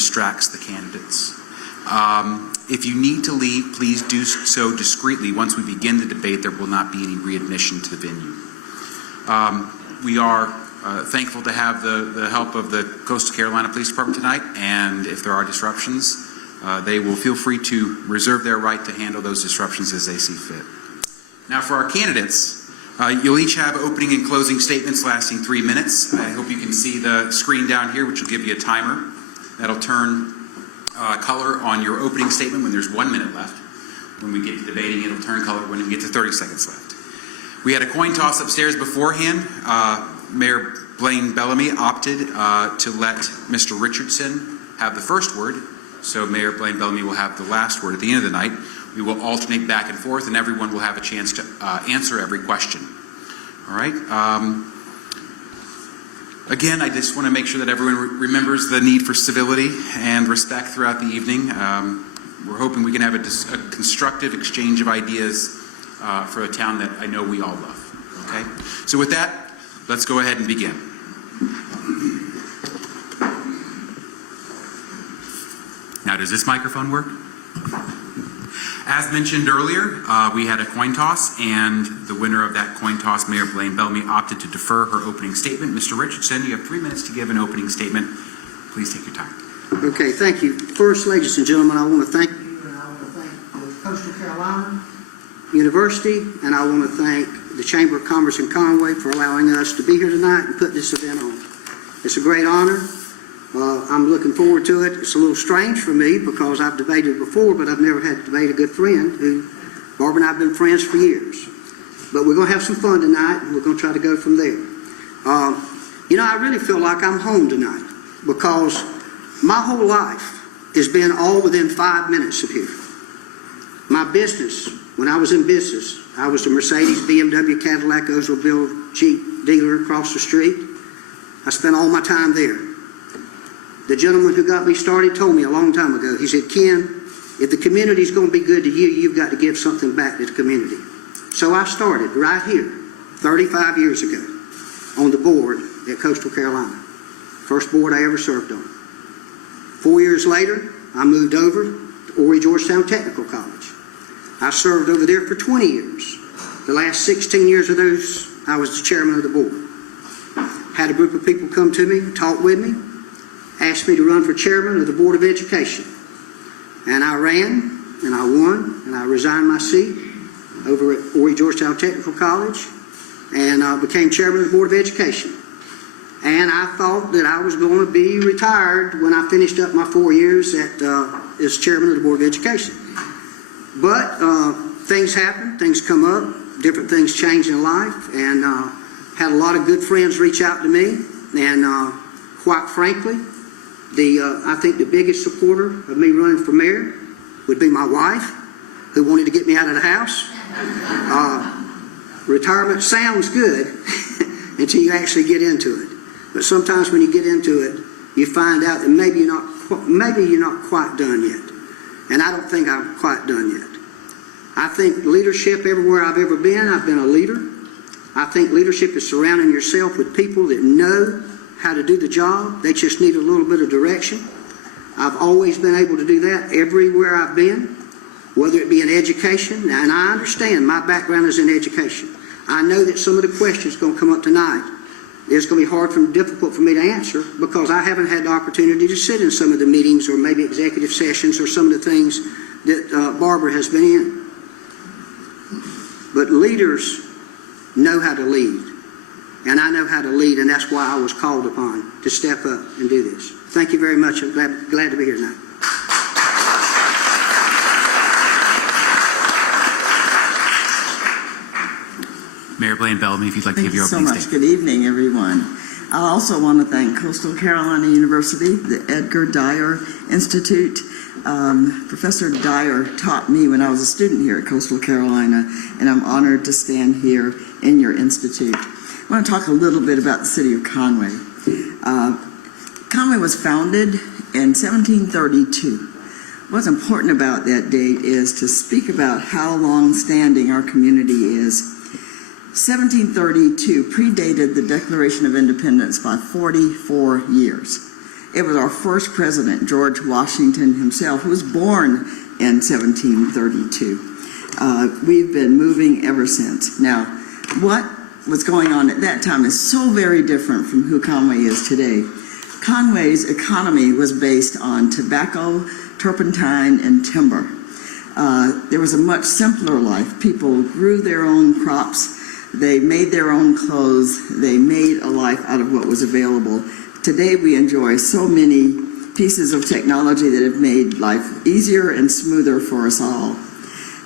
distracts the candidates. If you need to leave, please do so discreetly. Once we begin the debate, there will not be any readmission to the venue. We are thankful to have the help of the Coastal Carolina Police Department tonight, and if there are disruptions, they will feel free to reserve their right to handle those disruptions as they see fit. Now for our candidates, you'll each have opening and closing statements lasting 3 minutes. I hope you can see the screen down here, which will give you a timer. That'll turn color on your opening statement when there's 1 minute left. When we get to debating, it'll turn color when we get to 30 seconds left. We had a coin toss upstairs beforehand. Mayor Blain-Bellamy opted to let Mr. Richardson have the first word, so Mayor Blain-Bellamy will have the last word at the end of the night. We will alternate back and forth, and everyone will have a chance to answer every question. All right. Again, I just want to make sure that everyone remembers the need for civility and respect throughout the evening. We're hoping we can have a constructive exchange of ideas for a town that I know we all love. Okay? So with that, let's go ahead and begin. Now, does this microphone work? As mentioned earlier, we had a coin toss, and the winner of that coin toss, Mayor Blain-Bellamy, opted to defer her opening statement. Mr. Richardson, you have 3 minutes to give an opening statement. Please take your time. Okay, thank you. First, ladies and gentlemen, I want to thank you, and I want to thank the Coastal Carolina University, and I want to thank the Chamber of Commerce in Conway for allowing us to be here tonight and put this event on. It's a great honor. I'm looking forward to it. It's a little strange for me because I've debated before, but I've never had to debate a good friend who, Barbara and I have been friends for years. But we're going to have some fun tonight, and we're going to try to go from there. You know, I really feel like I'm home tonight because my whole life has been all within 5 minutes of here. My business, when I was in business, I was the Mercedes, BMW, Cadillac, Oldsmobile, Jeep dealer across the street. I spent all my time there. The gentleman who got me started told me a long time ago, he said, Ken, if the community's going to be good to you, you've got to give something back to the community. So I started right here 35 years ago on the board at Coastal Carolina. First board I ever served on. 4 years later, I moved over to Georgetown Technical College. I served over there for 20 years. The last 16 years of those, I was the chairman of the board. Had a group of people come to me, talk with me, asked me to run for chairman of the Board of Education. And I ran, and I won, and I resigned my seat over at Georgetown Technical College, and became chairman of the Board of Education. And I thought that I was going to be retired when I finished up my 4 years as chairman of the Board of Education. But things happen, things come up, different things change in life, and had a lot of good friends reach out to me, and quite frankly, I think the biggest supporter of me running for mayor would be my wife, who wanted to get me out of the house. Retirement sounds good until you actually get into it. But sometimes when you get into it, you find out that maybe you're not quite done yet. And I don't think I'm quite done yet. I think leadership, everywhere I've ever been, I've been a leader. I think leadership is surrounding yourself with people that know how to do the job. They just need a little bit of direction. I've always been able to do that everywhere I've been, whether it be in education. And I understand my background is in education. I know that some of the questions going to come up tonight is going to be difficult for me to answer because I haven't had the opportunity to sit in some of the meetings or maybe executive sessions or some of the things that Barbara has been in. But leaders know how to lead. And I know how to lead, and that's why I was called upon to step up and do this. Thank you very much. I'm glad to be here tonight. Mayor Blain-Bellamy, if you'd like to give your opening statement. Thank you so much. Good evening, everyone. I also want to thank Coastal Carolina University, the Edgar Dyer Institute. Professor Dyer taught me when I was a student here at Coastal Carolina, and I'm honored to stand here in your institute. I want to talk a little bit about the city of Conway. Conway was founded in 1732. What's important about that date is to speak about how long-standing our community is. 1732 predated the Declaration of Independence by 44 years. It was our first president, George Washington himself, who was born in 1732. We've been moving ever since. Now, what was going on at that time is so very different from who Conway is today. Conway's economy was based on tobacco, turpentine, and timber. There was a much simpler life. People grew their own crops. They made their own clothes. They made a life out of what was available. Today we enjoy so many pieces of technology that have made life easier and smoother for us all.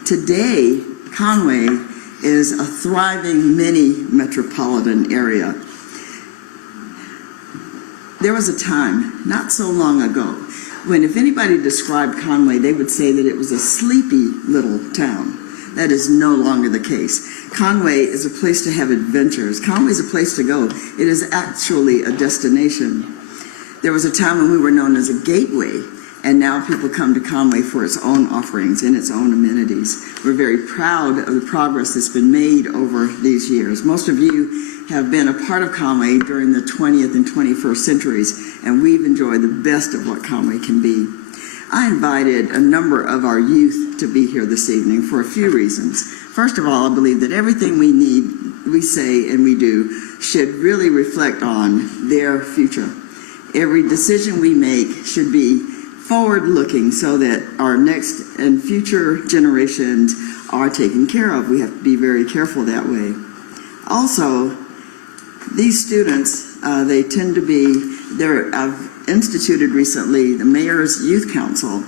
Today, Conway is a thriving mini metropolitan area. There was a time, not so long ago, when if anybody described Conway, they would say that it was a sleepy little town. That is no longer the case. Conway is a place to have adventures. Conway is a place to go. It is actually a destination. There was a time when we were known as a gateway, and now people come to Conway for its own offerings and its own amenities. We're very proud of the progress that's been made over these years. Most of you have been a part of Conway during the 20th and 21st centuries, and we've enjoyed the best of what Conway can be. I invited a number of our youth to be here this evening for a few reasons. First of all, I believe that everything we say, and we do should really reflect on their future. Every decision we make should be forward-looking so that our next and future generations are taken care of. We have to be very careful that way. Also, these students, I've instituted recently the Mayor's Youth Council.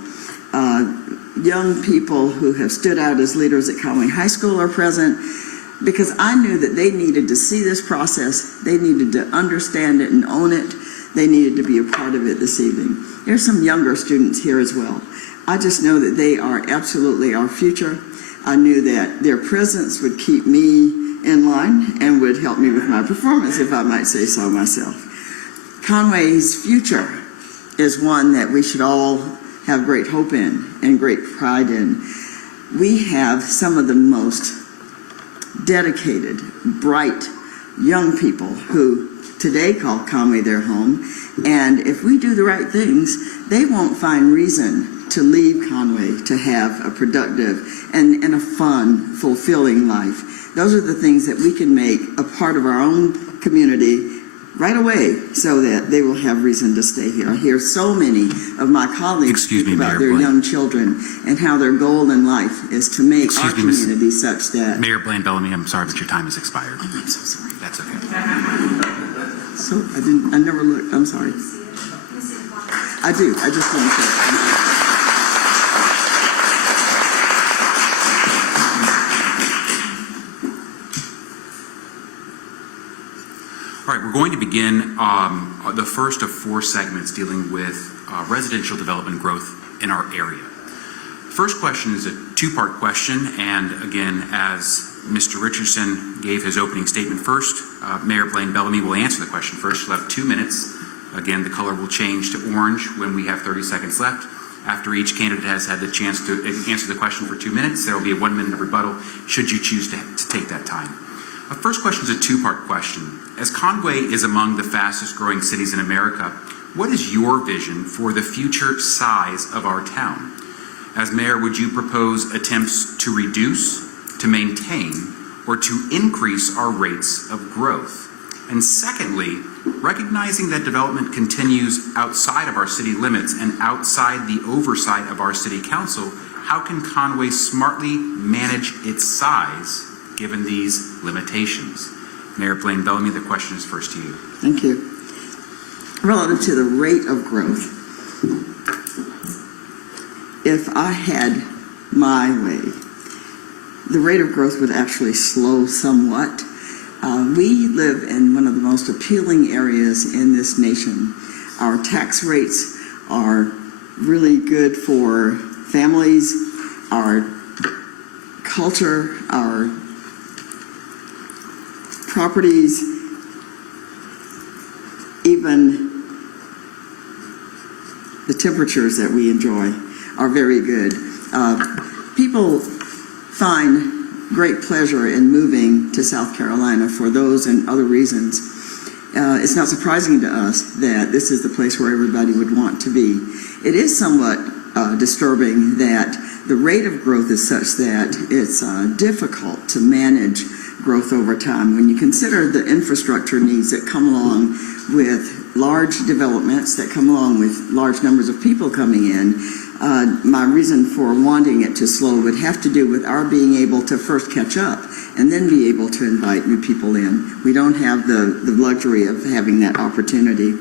Young people who have stood out as leaders at Conway High School are present because I knew that they needed to see this process, they needed to understand it and own it, they needed to be a part of it this evening. There's some younger students here as well. I just know that they are absolutely our future. I knew that their presence would keep me in line and would help me with my performance, if I might say so myself. Conway's future is one that we should all have great hope in and great pride in. We have some of the most dedicated, bright, young people who today call Conway their home, and if we do the right things, they won't find reason to leave Conway to have a productive and a fun, fulfilling life. Those are the things that we can make a part of our own community right away so that they will have reason to stay here. I hear so many of my colleagues speak about their young children and how their goal in life is to make our community such that... Mayor Blain-Bellamy, I'm sorry, but your time has expired. I'm so sorry. That's okay. So I never looked. I'm sorry. I do. I just didn't say it. All right, we're going to begin the first of 4 segments dealing with residential development growth in our area. First question is a 2-part question, and again, as Mr. Richardson gave his opening statement first, Mayor Blain-Bellamy will answer the question first. She'll have 2 minutes. Again, the color will change to orange when we have 30 seconds left. After each candidate has had the chance to answer the question for 2 minutes, there will be a 1 minute of rebuttal should you choose to take that time. The first question is a 2-part question. As Conway is among the fastest growing cities in America, what is your vision for the future size of our town? As mayor, would you propose attempts to reduce, to maintain, or to increase our rates of growth? And secondly, recognizing that development continues outside of our city limits and outside the oversight of our city council, how can Conway smartly manage its size given these limitations? Mayor Blain-Bellamy, the question is first to you. Thank you. Relative to the rate of growth, if I had my way, the rate of growth would actually slow somewhat. We live in one of the most appealing areas in this nation. Our tax rates are really good for families, our culture, our properties, even the temperatures that we enjoy are very good. People find great pleasure in moving to South Carolina for those and other reasons. it's not surprising to us that this is the place where everybody would want to be. It is somewhat disturbing that the rate of growth is such that it's difficult to manage growth over time. When you consider the infrastructure needs that come along with large developments, that come along with large numbers of people coming in, my reason for wanting it to slow would have to do with our being able to first catch up and then be able to invite new people in. We don't have the luxury of having that opportunity.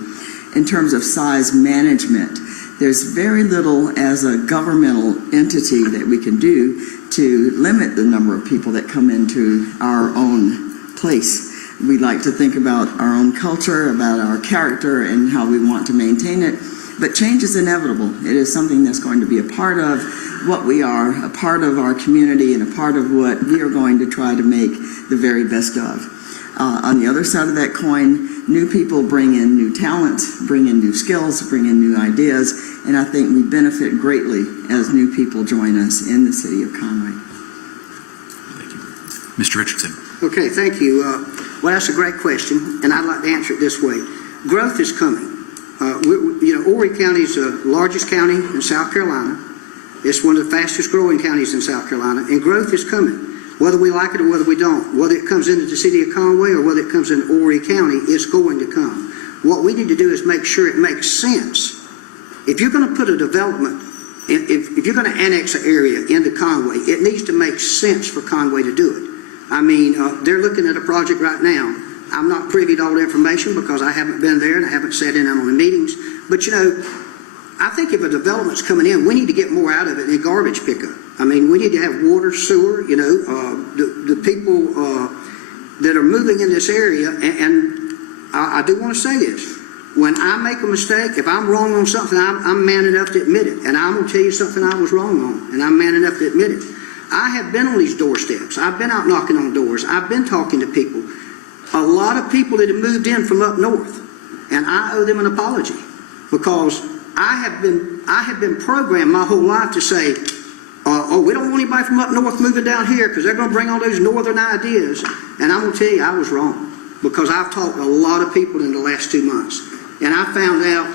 In terms of size management, there's very little as a governmental entity that we can do to limit the number of people that come into our own place. We like to think about our own culture, about our character, and how we want to maintain it. But change is inevitable. It is something that's going to be a part of what we are, a part of our community, and a part of what we are going to try to make the very best of. On the other side of that coin, new people bring in new talents, bring in new skills, bring in new ideas, and I think we benefit greatly as new people join us in the city of Conway. Thank you. Mr. Richardson. Okay, thank you. Well, that's a great question, and I'd like to answer it this way. Growth is coming. Horry County is the largest county in South Carolina. It's one of the fastest growing counties in South Carolina, and growth is coming. Whether we like it or whether we don't, whether it comes into the city of Conway or whether it comes into Horry County, it's going to come. What we need to do is make sure it makes sense. If you're going to put a development, if you're going to annex an area into Conway, it needs to make sense for Conway to do it. I mean, they're looking at a project right now. I'm not privy to all the information because I haven't been there and I haven't sat in on the meetings. But, I think if a development's coming in, we need to get more out of it than garbage pickup. I mean, we need to have water, sewer, the people that are moving in this area. And I do want to say this. When I make a mistake, if I'm wrong on something, I'm man enough to admit it. And I'm going to tell you something I was wrong on, and I'm man enough to admit it. I have been on these doorsteps. I've been out knocking on doors. I've been talking to people. A lot of people that have moved in from up north, and I owe them an apology because I have been programmed my whole life to say, we don't want anybody from up north moving down here because they're going to bring all those northern ideas. And I'm going to tell you, I was wrong because I've talked to a lot of people in the last 2 months, and I found out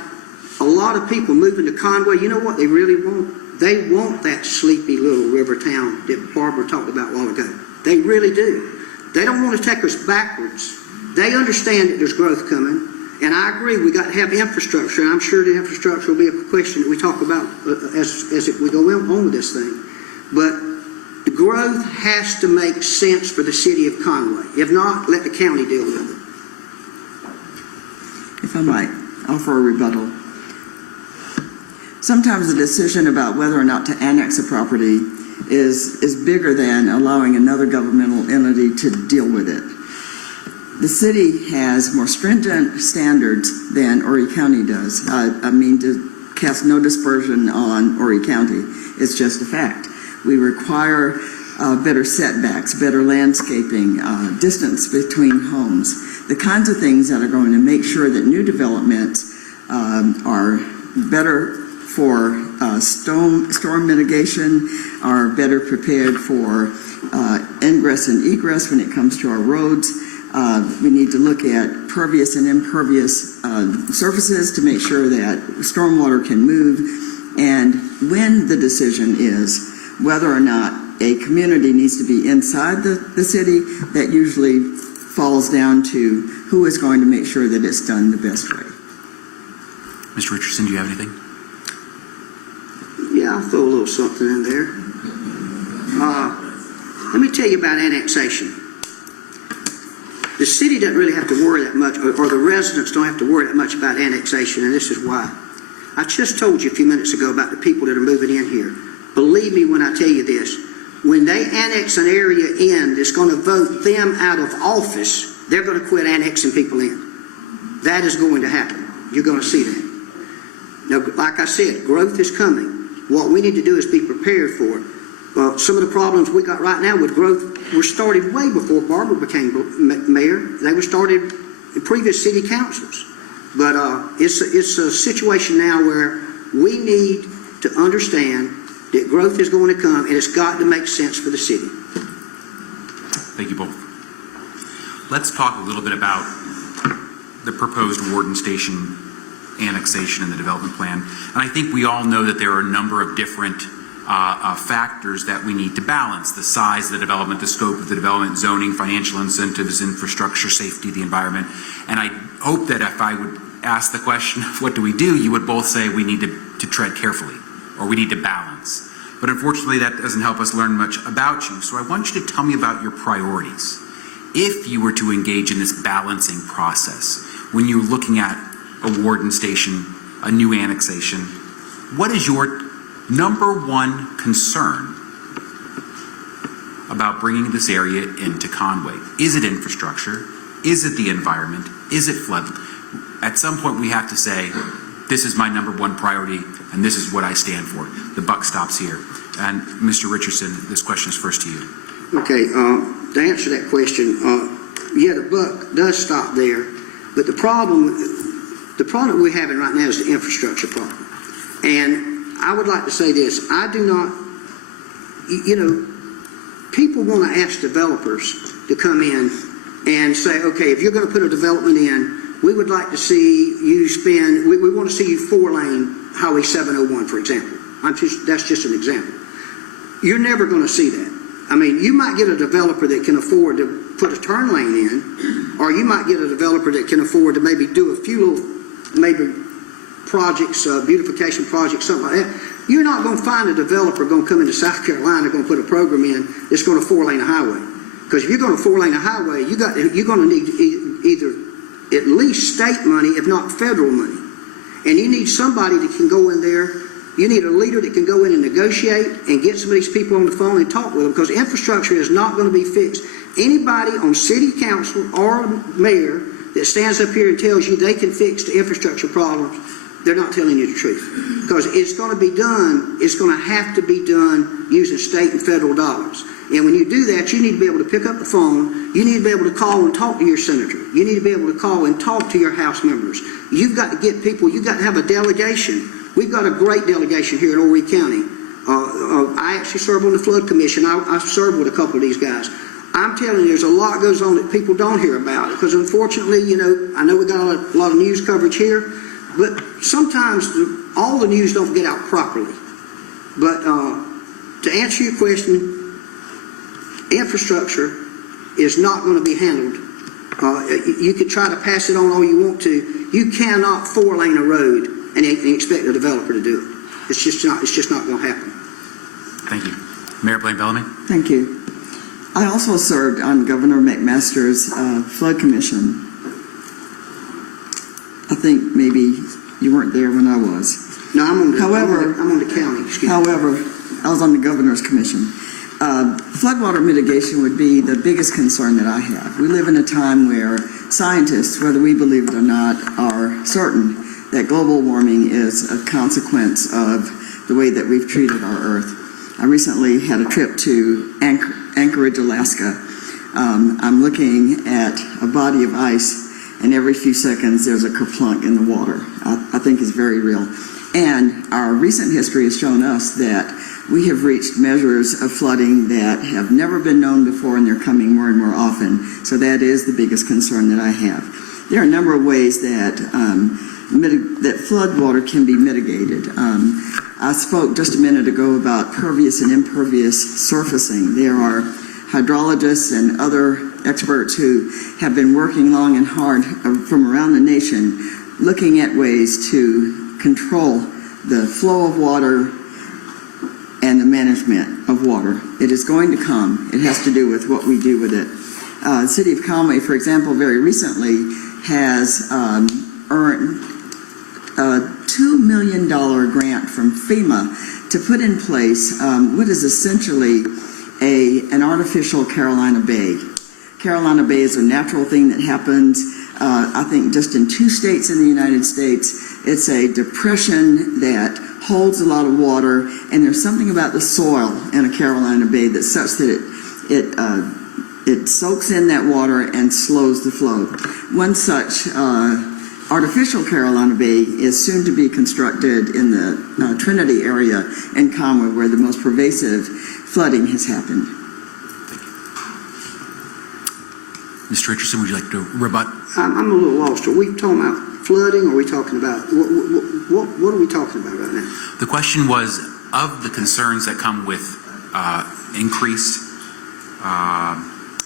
a lot of people moving to Conway, you know what they really want? They want that sleepy little river town that Barbara talked about a while ago. They really do. They don't want to take us backwards. They understand that there's growth coming. And I agree, we got to have infrastructure, and I'm sure the infrastructure will be a question that we talk about as we go on with this thing. But the growth has to make sense for the city of Conway. If not, let the county deal with it. If I might offer a rebuttal. Sometimes the decision about whether or not to annex a property is bigger than allowing another governmental entity to deal with it. The city has more stringent standards than Horry County does. I mean to cast no dispersion on Horry County. It's just a fact. We require better setbacks, better landscaping, distance between homes, the kinds of things that are going to make sure that new developments are better for storm mitigation, are better prepared for ingress and egress when it comes to our roads. We need to look at pervious and impervious surfaces to make sure that stormwater can move. And when the decision is whether or not a community needs to be inside the city, that usually falls down to who is going to make sure that it's done the best way. Mr. Richardson, do you have anything? Yeah, I'll throw a little something in there. Let me tell you about annexation. The city doesn't really have to worry that much, or the residents don't have to worry that much about annexation, and this is why. I just told you a few minutes ago about the people that are moving in here. Believe me when I tell you this. When they annex an area in that's going to vote them out of office, they're going to quit annexing people in. That is going to happen. You're going to see that. Now, like I said, growth is coming. What we need to do is be prepared for it. Some of the problems we got right now with growth were started way before Barbara became mayor. They were started in previous city councils. But it's a situation now where we need to understand that growth is going to come, and it's got to make sense for the city. Thank you both. Let's talk a little bit about the proposed Warden Station annexation and the development plan. And I think we all know that there are a number of different factors that we need to balance: the size of the development, the scope of the development, zoning, financial incentives, infrastructure, safety, the environment. And I hope that if I would ask the question of what do we do, you would both say we need to tread carefully, or we need to balance. But unfortunately, that doesn't help us learn much about you. So I want you to tell me about your priorities. If you were to engage in this balancing process, when you're looking at a Warden Station, a new annexation, what is your number one concern about bringing this area into Conway? Is it infrastructure? Is it the environment? Is it flood? At some point we have to say, this is my number one priority and this is what I stand for. The buck stops here. And Mr. Richardson, this question is first to you. Okay, to answer that question, yeah, the buck does stop there, but the problem we're having right now is the infrastructure problem. And I would like to say this: I do not, people want to ask developers to come in and say, okay, if you're going to put a development in, we would like to see you spend, we want to see you 4-lane Highway 701, for example. That's just an example. You're never going to see that. I mean, you might get a developer that can afford to put a turn lane in, or you might get a developer that can afford to maybe do a few little, maybe projects, beautification projects, something like that. You're not going to find a developer going to come into South Carolina going to put a program in that's going to 4-lane a highway. Because if you're going to 4-lane a highway, you're going to need either at least state money, if not federal money. And you need somebody that can go in there. You need a leader that can go in and negotiate and get some of these people on the phone and talk with them, because infrastructure is not going to be fixed. Anybody on city council or mayor that stands up here and tells you they can fix the infrastructure problems, they're not telling you the truth. Because it's going to be done, it's going to have to be done using state and federal dollars. And when you do that, you need to be able to pick up the phone. You need to be able to call and talk to your senator. You need to be able to call and talk to your House members. You've got to get people, you've got to have a delegation. We've got a great delegation here in Horry County. I actually serve on the Flood Commission. I serve with a couple of these guys. I'm telling you, there's a lot goes on that people don't hear about, because unfortunately, I know we got a lot of news coverage here, but sometimes all the news don't get out properly. But to answer your question, infrastructure is not going to be handled. You could try to pass it on all you want to. You cannot 4-lane a road and expect a developer to do it. It's just not going to happen. Thank you. Mayor Blain-Bellamy. Thank you. I also served on Governor McMaster's Flood Commission. I think maybe you weren't there when I was. No, I'm on the county. Excuse me. However, I was on the Governor's Commission. Floodwater mitigation would be the biggest concern that I have. We live in a time where scientists, whether we believe it or not, are certain that global warming is a consequence of the way that we've treated our Earth. I recently had a trip to Anchorage, Alaska. I'm looking at a body of ice, and every few seconds there's a kerplunk in the water. I think it's very real. And our recent history has shown us that we have reached measures of flooding that have never been known before, and they're coming more and more often. So that is the biggest concern that I have. There are a number of ways that flood water can be mitigated. I spoke just a minute ago about pervious and impervious surfacing. There are hydrologists and other experts who have been working long and hard from around the nation looking at ways to control the flow of water and the management of water. It is going to come. It has to do with what we do with it. The city of Conway, for example, very recently has earned a $2 million grant from FEMA to put in place what is essentially an artificial Carolina Bay. Carolina Bay is a natural thing that happens, I think, just in 2 states in the United States. It's a depression that holds a lot of water, and there's something about the soil in a Carolina Bay that's such that it soaks in that water and slows the flow. One such artificial Carolina Bay is soon to be constructed in the Trinity area in Conway, where the most pervasive flooding has happened. Mr. Richardson, would you like to rebut? I'm a little lost. Are we talking about flooding, or are we talking about, what are we talking about right now? The question was, of the concerns that come with increased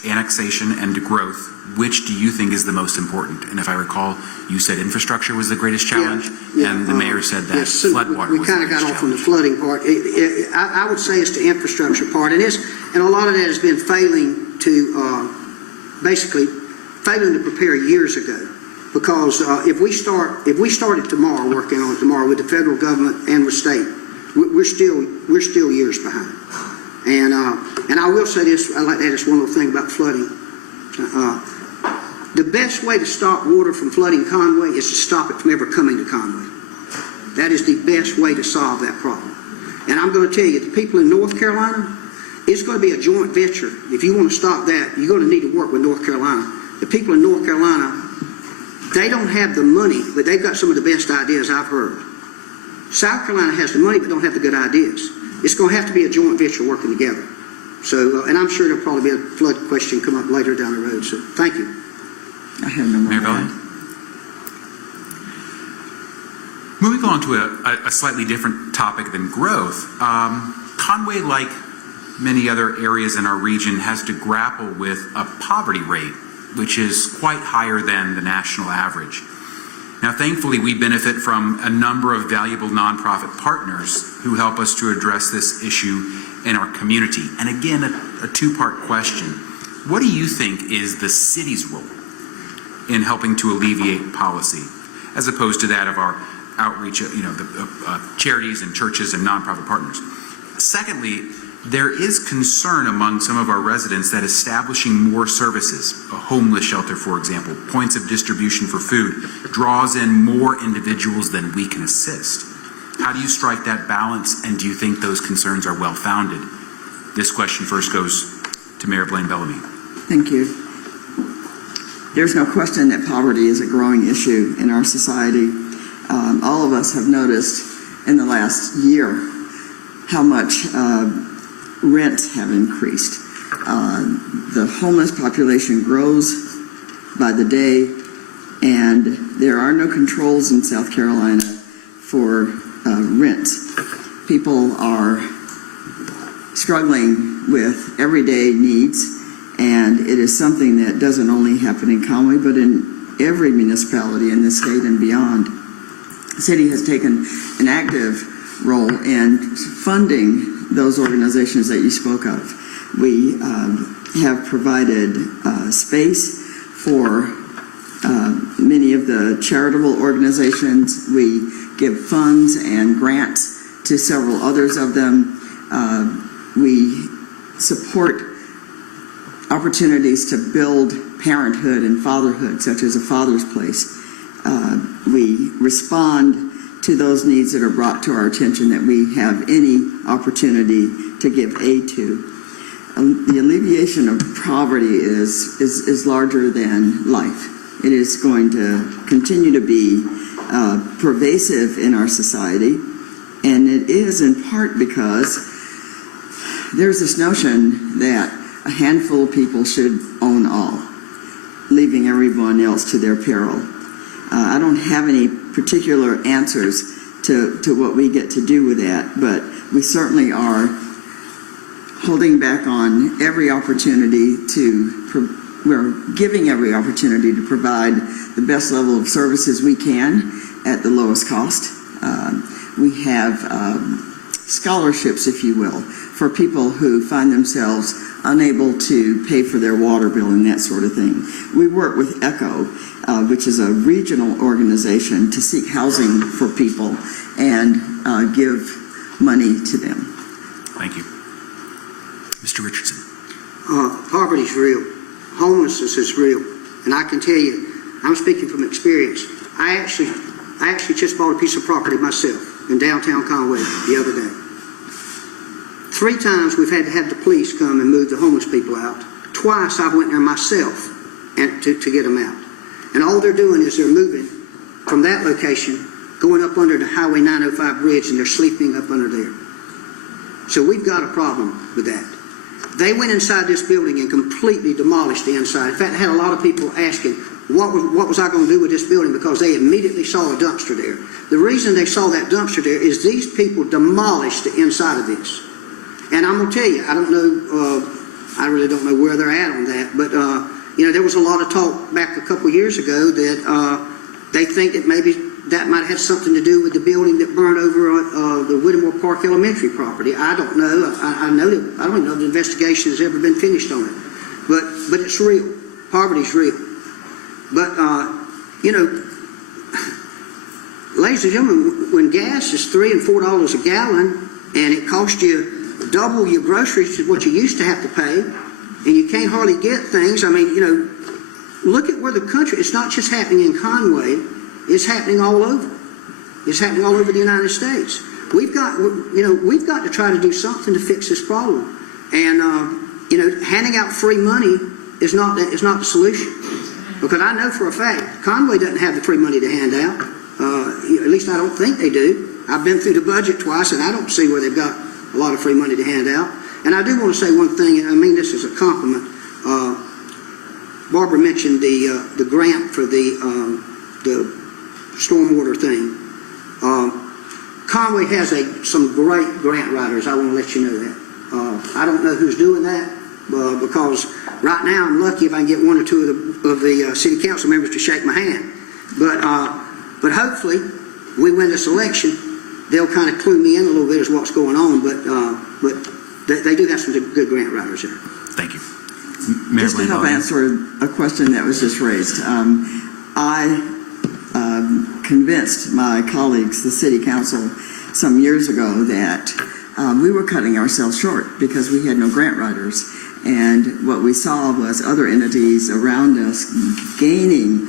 annexation and growth, which do you think is the most important? And if I recall, you said infrastructure was the greatest challenge, and the mayor said that floodwater was the greatest challenge. We kind of got off on the flooding part. I would say it's the infrastructure part, and a lot of that has been failing to prepare years ago. Because if we started tomorrow, working on it tomorrow with the federal government and with state, we're still years behind. And I will say this, I'd like to add this one little thing about flooding. The best way to stop water from flooding Conway is to stop it from ever coming to Conway. That is the best way to solve that problem. And I'm going to tell you, the people in North Carolina, it's going to be a joint venture. If you want to stop that, you're going to need to work with North Carolina. The people in North Carolina, they don't have the money, but they've got some of the best ideas I've heard. South Carolina has the money, but don't have the good ideas. It's going to have to be a joint venture working together. So, and I'm sure there'll probably be a flood question come up later down the road. So, thank you. I have no more. Mayor Bellamy? Moving on to a slightly different topic than growth, Conway, like many other areas in our region, has to grapple with a poverty rate, which is quite higher than the national average. Now, thankfully, we benefit from a number of valuable nonprofit partners who help us to address this issue in our community. And again, a two-part question. What do you think is the city's role in helping to alleviate policy, as opposed to that of our outreach, the charities and churches and nonprofit partners? Secondly, there is concern among some of our residents that establishing more services, a homeless shelter, for example, points of distribution for food, draws in more individuals than we can assist. How do you strike that balance, and do you think those concerns are well-founded? This question first goes to Mayor Blain-Bellamy. Thank you. There's no question that poverty is a growing issue in our society. All of us have noticed in the last year how much rents have increased. The homeless population grows by the day, and there are no controls in South Carolina for rent. People are struggling with everyday needs, and it is something that doesn't only happen in Conway, but in every municipality in the state and beyond. The city has taken an active role in funding those organizations that you spoke of. We have provided space for many of the charitable organizations. We give funds and grants to several others of them. We support opportunities to build parenthood and fatherhood, such as a Father's Place. We respond to those needs that are brought to our attention that we have any opportunity to give aid to. The alleviation of poverty is larger than life. It is going to continue to be pervasive in our society, and it is in part because there's this notion that a handful of people should own all, leaving everyone else to their peril. I don't have any particular answers to what we get to do with that, but we certainly are holding back on every opportunity we're giving every opportunity to provide the best level of services we can at the lowest cost. We have scholarships, if you will, for people who find themselves unable to pay for their water bill and that sort of thing. We work with ECHO, which is a regional organization, to seek housing for people and give money to them. Thank you. Mr. Richardson. Poverty is real. Homelessness is real. And I can tell you, I'm speaking from experience. I actually just bought a piece of property myself in downtown Conway the other day. 3 times we've had to have the police come and move the homeless people out. Twice I've went there myself to get them out. And all they're doing is they're moving from that location, going up under the Highway 905 bridge, and they're sleeping up under there. So we've got a problem with that. They went inside this building and completely demolished the inside. In fact, I had a lot of people asking, what was I going to do with this building, because they immediately saw a dumpster there. The reason they saw that dumpster there is these people demolished the inside of this. And I'm going to tell you, I don't know, I really don't know where they're at on that, but you know, there was a lot of talk back a couple years ago that they think that maybe that might have something to do with the building that burned over the Whittemore Park Elementary property. I don't know. I know that, I don't even know if the investigation has ever been finished on it. But it's real. Poverty's real. But you know, ladies and gentlemen, when gas is $3 and $4 a gallon, and it costs you double your groceries to what you used to have to pay, and you can't hardly get things. I mean, you know, look at where the country. It's not just happening in Conway. It's happening all over. It's happening all over the United States. We've got to try to do something to fix this problem. And you know, handing out free money is not the solution. Because I know for a fact Conway doesn't have the free money to hand out. At least I don't think they do. I've been through the budget twice, and I don't see where they've got a lot of free money to hand out. And I do want to say one thing, and I mean this as a compliment. Barbara mentioned the grant for the stormwater thing. Conway has some great grant writers. I want to let you know that. I don't know who's doing that because right now I'm lucky if I can get one or two of the city council members to shake my hand. But hopefully we win this election, they'll kind of clue me in a little bit as what's going on. But they do have some good grant writers there. Thank you. Mayor Just to help answer a question that was just raised, I convinced my colleagues, the city council, some years ago that we were cutting ourselves short because we had no grant writers. And what we saw was other entities around us gaining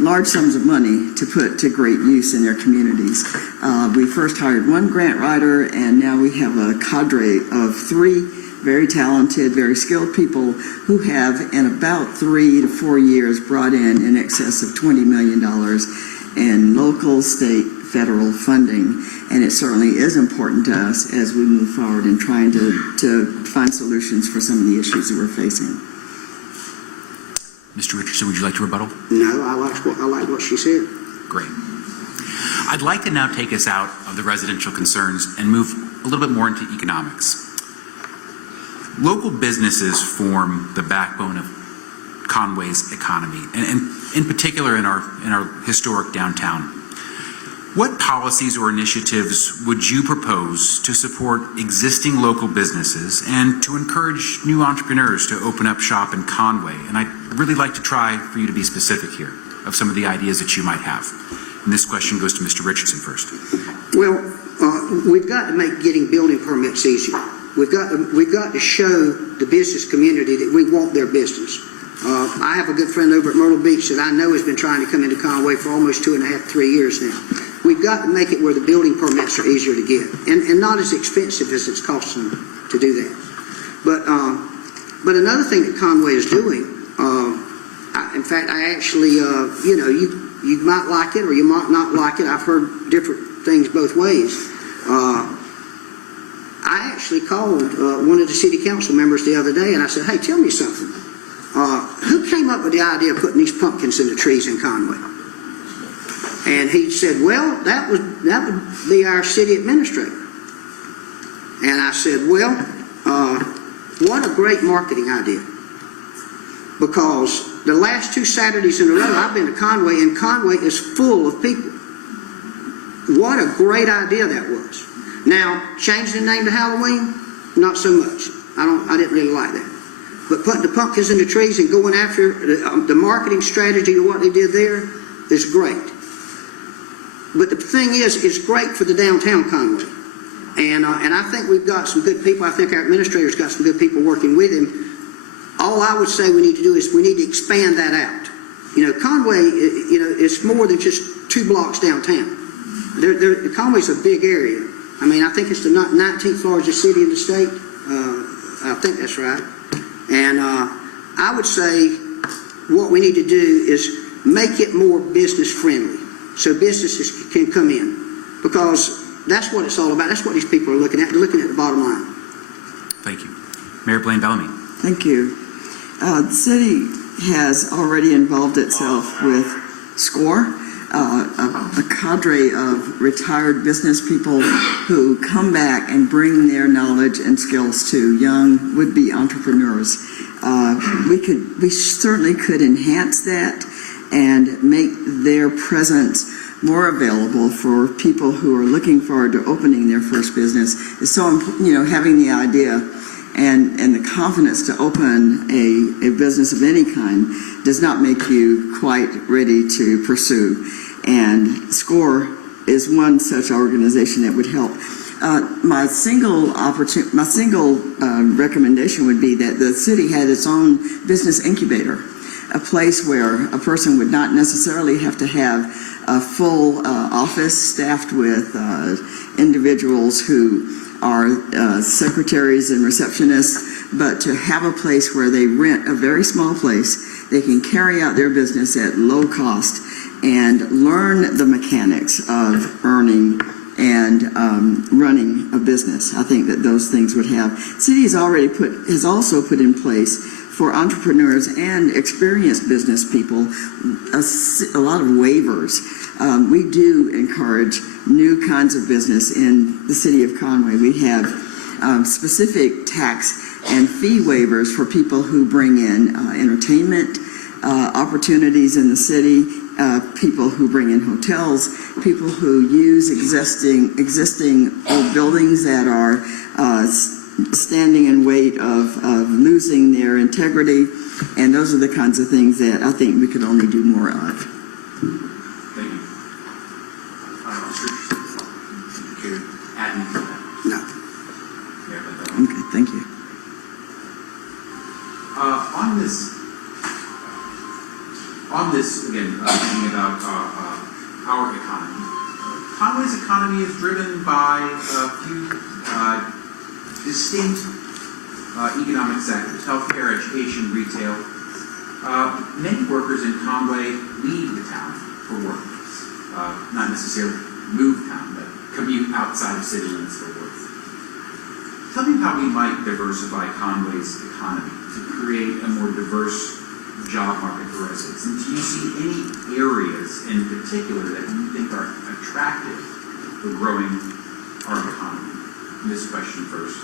large sums of money to put to great use in their communities. We first hired one grant writer, and now we have a cadre of 3 very talented, very skilled people who have, in about 3 to 4 years, brought in excess of $20 million in local, state, federal funding. And it certainly is important to us as we move forward in trying to find solutions for some of the issues that we're facing. Mr. Richardson, would you like to rebuttal? No, I like what she said. Great. I'd like to now take us out of the residential concerns and move a little bit more into economics. Local businesses form the backbone of Conway's economy, and in particular in our historic downtown. What policies or initiatives would you propose to support existing local businesses and to encourage new entrepreneurs to open up shop in Conway? And I'd really like to try for you to be specific here of some of the ideas that you might have. And this question goes to Mr. Richardson first. Well, we've got to make getting building permits easier. We've got to show the business community that we want their business. I have a good friend over at Myrtle Beach that I know has been trying to come into Conway for almost 2.5, 3 years now. We've got to make it where the building permits are easier to get and not as expensive as it's costing them to do that. But another thing that Conway is doing, in fact, I actually, you know, you might like it or you might not like it. I've heard different things both ways. I actually called one of the city council members the other day and I said, hey, tell me something. Who came up with the idea of putting these pumpkins in the trees in Conway? And he said, well, that would be our city administrator. And I said, well, what a great marketing idea. Because the last 2 Saturdays in a row, I've been to Conway, and Conway is full of people. What a great idea that was. Now, changing the name to Halloween, not so much. I didn't really like that. But putting the pumpkins in the trees and going after the marketing strategy of what they did there is great. But the thing is, it's great for the downtown Conway. And I think we've got some good people. I think our administrator's got some good people working with him. All I would say we need to do is we need to expand that out. You know, Conway, you know, it's more than just 2 blocks downtown. Conway's a big area. I mean, I think it's the 19th largest city in the state. I think that's right. And I would say what we need to do is make it more business friendly so businesses can come in, because that's what it's all about. That's what these people are looking at. They're looking at the bottom line. Thank you. Mayor Blain-Bellamy. Thank you. The city has already involved itself with SCORE, a cadre of retired business people who come back and bring their knowledge and skills to young would-be entrepreneurs. We certainly could enhance that and make their presence more available for people who are looking forward to opening their first business. It's so important, having the idea and the confidence to open a business of any kind does not make you quite ready to pursue. And SCORE is one such organization that would help. My single recommendation would be that the city had its own business incubator, a place where a person would not necessarily have to have a full office staffed with individuals who are secretaries and receptionists, but to have a place where they rent a very small place, they can carry out their business at low cost and learn the mechanics of earning and running a business. I think that those things would have. City has also put in place for entrepreneurs and experienced business people a lot of waivers. We do encourage new kinds of business in the city of Conway. We have specific tax and fee waivers for people who bring in entertainment opportunities in the city, people who bring in hotels, people who use existing old buildings that are standing in wait of losing their integrity, and those are the kinds of things that I think we could only do more of. Thank you. Add anything to that? No. Mayor Blain-Bellamy. Okay, thank you. On this again, thinking about our economy. Conway's economy is driven by a few distinct economic sectors: healthcare, education, retail. Many workers in Conway leave the town for work, not necessarily move town, but commute outside of city limits for work. Tell me how we might diversify Conway's economy to create a more diverse job market for residents. And do you see any areas in particular that you think are attractive for growing our economy? And this question first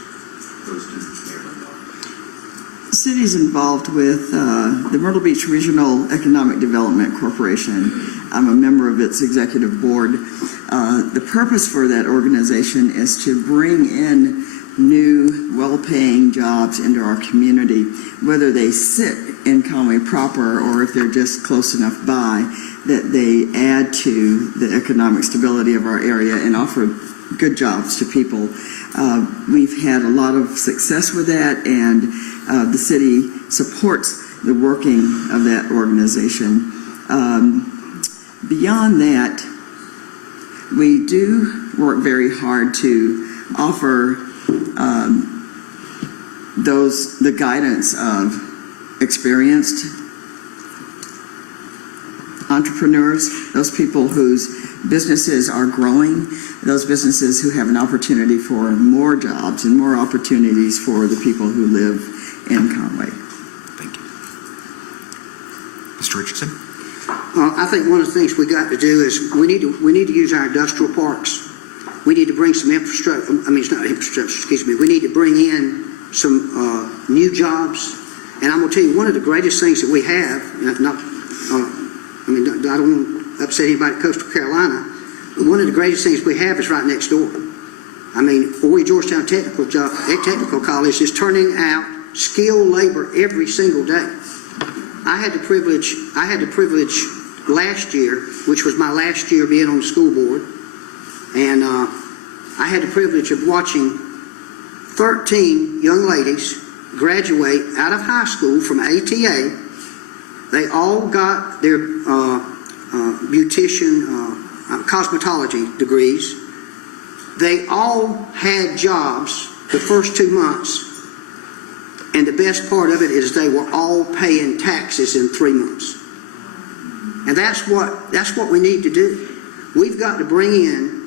goes to Mayor Blain-Bellamy. The city is involved with the Myrtle Beach Regional Economic Development Corporation. I'm a member of its executive board. The purpose for that organization is to bring in new, well-paying jobs into our community, whether they sit in Conway proper or if they're just close enough by, that they add to the economic stability of our area and offer good jobs to people. We've had a lot of success with that, and the city supports the working of that organization. Beyond that, we do work very hard to offer the guidance of experienced entrepreneurs, those people whose businesses are growing, those businesses who have an opportunity for more jobs and more opportunities for the people who live in Conway. Thank you. Mr. Richardson? I think one of the things we got to do is we need to use our industrial parks. We need to bring some infrastructure. I mean, it's not infrastructure. Excuse me. We need to bring in some new jobs. And I'm going to tell you, one of the greatest things that we have. I don't want to upset anybody at Coastal Carolina, but one of the greatest things we have is right next door. I mean, Horry Georgetown Technical College is turning out skilled labor every single day. I had the privilege last year, which was my last year being on the school board, and I had the privilege of watching 13 young ladies graduate out of high school from ATA. They all got their beautician, cosmetology degrees. They all had jobs the first 2 months. And the best part of it is they were all paying taxes in 3 months. And that's what we need to do. We've got to bring in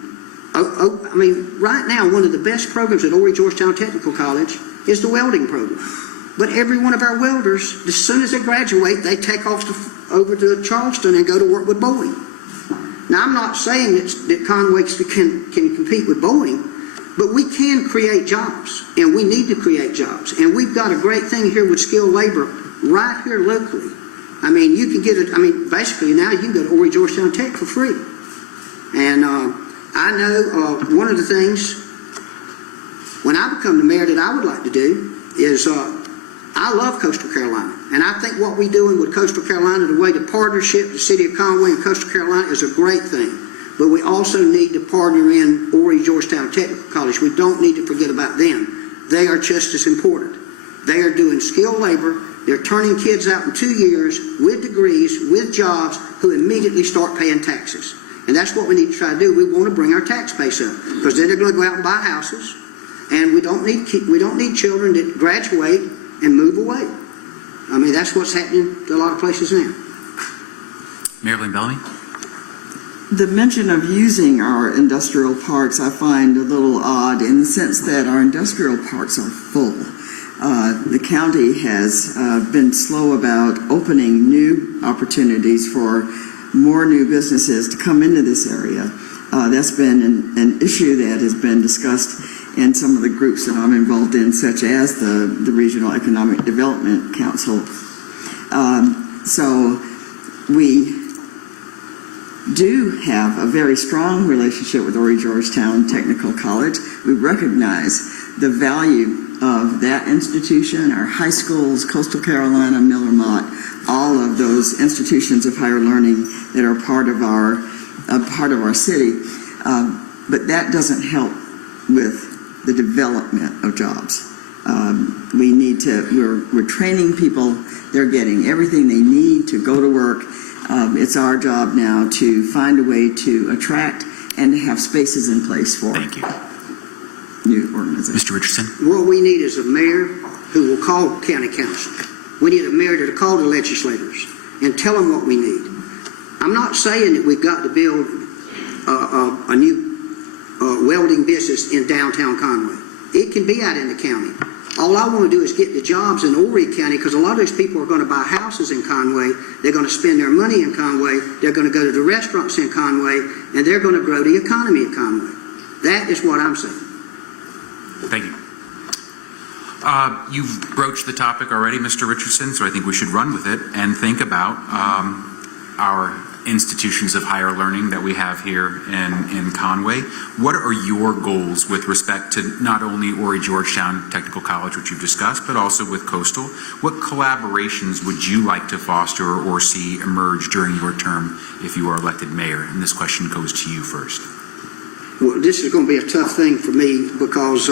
I mean, right now, one of the best programs at Horry Georgetown Technical College is the welding program. But every one of our welders, as soon as they graduate, they take off over to Charleston and go to work with Boeing. Now, I'm not saying that Conway can compete with Boeing, but we can create jobs, and we need to create jobs. And we've got a great thing here with skilled labor right here locally. I mean, you can get it. I mean, basically now you can go to Horry Georgetown Tech for free. And I know one of the things when I become the mayor that I would like to do is I love Coastal Carolina. And I think what we're doing with Coastal Carolina, the way the partnership, the city of Conway and Coastal Carolina is a great thing. But we also need to partner in Horry Georgetown Technical College. We don't need to forget about them. They are just as important. They are doing skilled labor. They're turning kids out in 2 years with degrees, with jobs, who immediately start paying taxes. And that's what we need to try to do. We want to bring our tax base up, because then they're going to go out and buy houses. And we don't need children that graduate and move away. I mean, that's what's happening to a lot of places now. Mayor Blain-Bellamy? The mention of using our industrial parks I find a little odd, in the sense that our industrial parks are full. The county has been slow about opening new opportunities for more new businesses to come into this area. That's been an issue that has been discussed in some of the groups that I'm involved in, such as the Regional Economic Development Council. So we do have a very strong relationship with Horry Georgetown Technical College. We recognize the value of that institution, our high schools, Coastal Carolina, Miller Mott, all of those institutions of higher learning that are part of our city. But that doesn't help with the development of jobs. We're training people. They're getting everything they need to go to work. It's our job now to find a way to attract and to have spaces in place for Thank you. new organizations. Mr. Richardson? What we need is a mayor who will call county council. We need a mayor to call the legislators and tell them what we need. I'm not saying that we've got to build a new welding business in downtown Conway. It can be out in the county. All I want to do is get the jobs in Horry County, because a lot of those people are going to buy houses in Conway. They're going to spend their money in Conway. They're going to go to the restaurants in Conway, and they're going to grow the economy in Conway. That is what I'm saying. Thank you. You've broached the topic already, Mr. Richardson, so I think we should run with it and think about our institutions of higher learning that we have here in Conway. What are your goals with respect to not only Horry Georgetown Technical College, which you've discussed, but also with Coastal? What collaborations would you like to foster or see emerge during your term if you are elected mayor? And this question goes to you first. Well, this is going to be a tough thing for me, because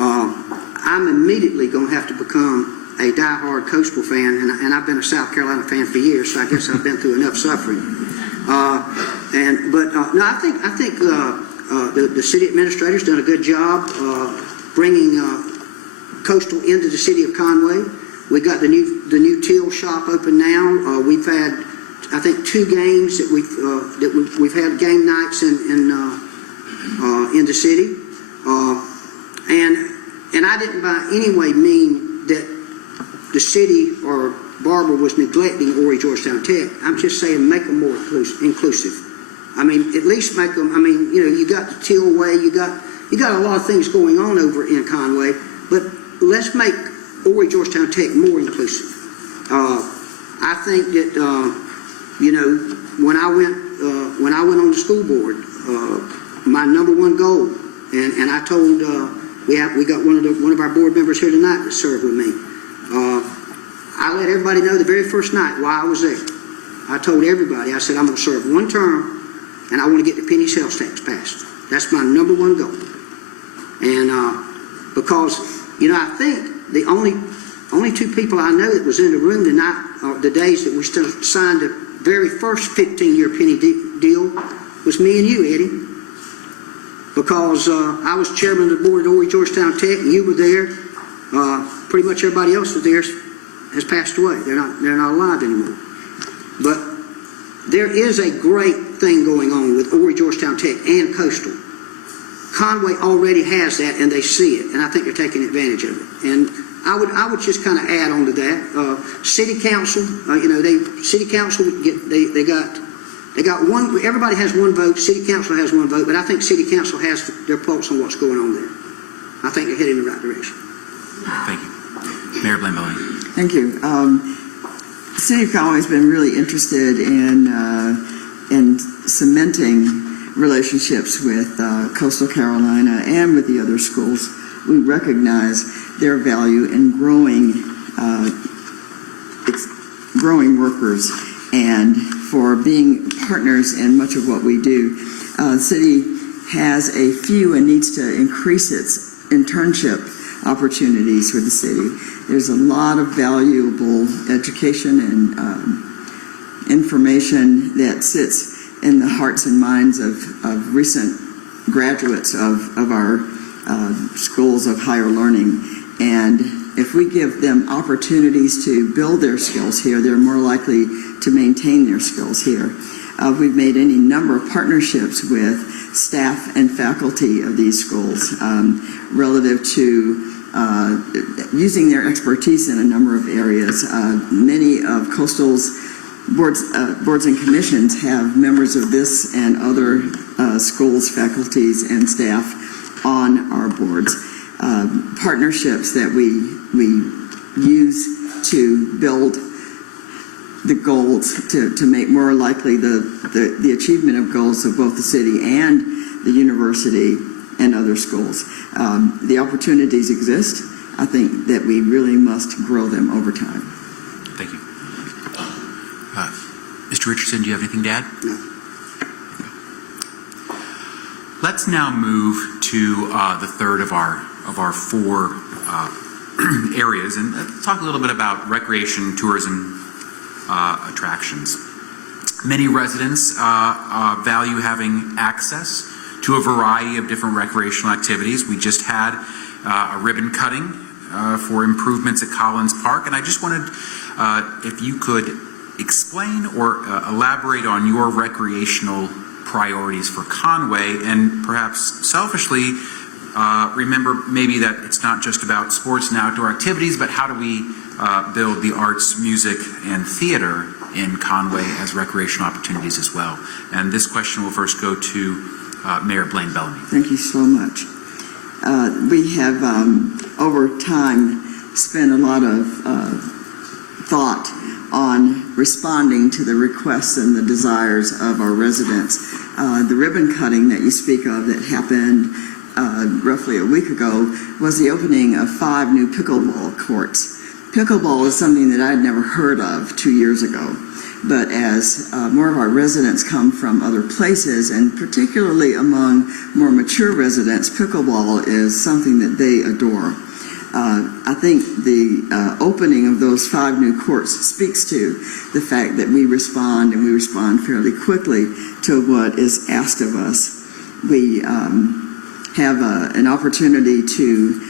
I'm immediately going to have to become a diehard Coastal fan, and I've been a South Carolina fan for years, so I guess I've been through enough suffering. No, I think the city administrator's done a good job bringing Coastal into the city of Conway. We got the new Teal shop open now. We've had, I think, 2 games that we've had game nights in the city, and I didn't by any way mean that the city or Barbara was neglecting Horry Georgetown Tech. I'm just saying make them more inclusive. I mean, at least make them, I mean, you know, you got the Teal Way, you got a lot of things going on over in Conway, but let's make Horry Georgetown Tech more inclusive. I think that, you know, when I went on the school board, my #1 goal, and I told, we got one of our board members here tonight that served with me. I let everybody know the very first night why I was there. I told everybody, I said, I'm going to serve 1 term, and I want to get the penny sales tax passed. That's my #1 goal. And because, you know, I think the only 2 people I know that was in the room tonight, the days that we still signed the very first 15-year penny deal, was me and you, Eddie. Because I was chairman of the board at Horry Georgetown Tech, and you were there. Pretty much everybody else was there has passed away. They're not alive anymore. But there is a great thing going on with Horry Georgetown Tech and Coastal. Conway already has that, and they see it, and I think they're taking advantage of it. And I would just kind of add on to that. City council, city council they got one. Everybody has one vote. City council has one vote, but I think city council has their pulse on what's going on there. I think they're heading in the right direction. Thank you. Mayor Blain-Bellamy. Thank you. The City of Conway has been really interested in cementing relationships with Coastal Carolina and with the other schools. We recognize their value in growing workers and for being partners in much of what we do. The city has a few and needs to increase its internship opportunities for the city. There's a lot of valuable education and information that sits in the hearts and minds of recent graduates of our schools of higher learning. And if we give them opportunities to build their skills here, they're more likely to maintain their skills here. We've made any number of partnerships with staff and faculty of these schools relative to using their expertise in a number of areas. Many of Coastal's boards and commissions have members of this and other schools, faculties, and staff on our boards. Partnerships that we use to build the goals to make more likely the achievement of goals of both the city and the university and other schools. The opportunities exist. I think that we really must grow them over time. Thank you. Mr. Richardson, do you have anything to add? No. Let's now move to the third of our four areas and talk a little bit about recreation, tourism, attractions. Many residents value having access to a variety of different recreational activities. We just had a ribbon cutting for improvements at Collins Park, and I just wanted if you could explain or elaborate on your recreational priorities for Conway, and perhaps selfishly remember maybe that it's not just about sports and outdoor activities, but how do we build the arts, music, and theater in Conway as recreational opportunities as well. And this question will first go to Mayor Blain-Bellamy. Thank you so much. We have, over time, spent a lot of thought on responding to the requests and the desires of our residents. The ribbon cutting that you speak of that happened roughly a week ago was the opening of 5 new pickleball courts. Pickleball is something that I had never heard of 2 years ago. But as more of our residents come from other places, and particularly among more mature residents, pickleball is something that they adore. I think the opening of those 5 new courts speaks to the fact that we respond, and we respond fairly quickly to what is asked of us. We have an opportunity to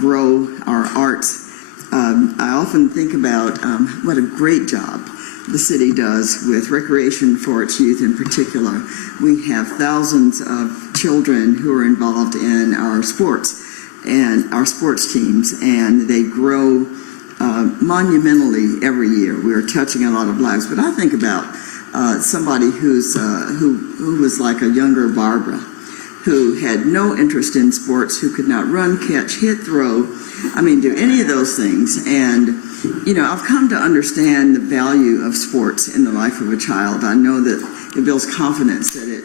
grow our arts. I often think about what a great job the city does with recreation for its youth in particular. We have thousands of children who are involved in our sports and our sports teams, and they grow monumentally every year. We're touching a lot of lives. But I think about somebody who was like a younger Barbara, who had no interest in sports, who could not run, catch, hit, throw, do any of those things. And, I've come to understand the value of sports in the life of a child. I know that it builds confidence, that it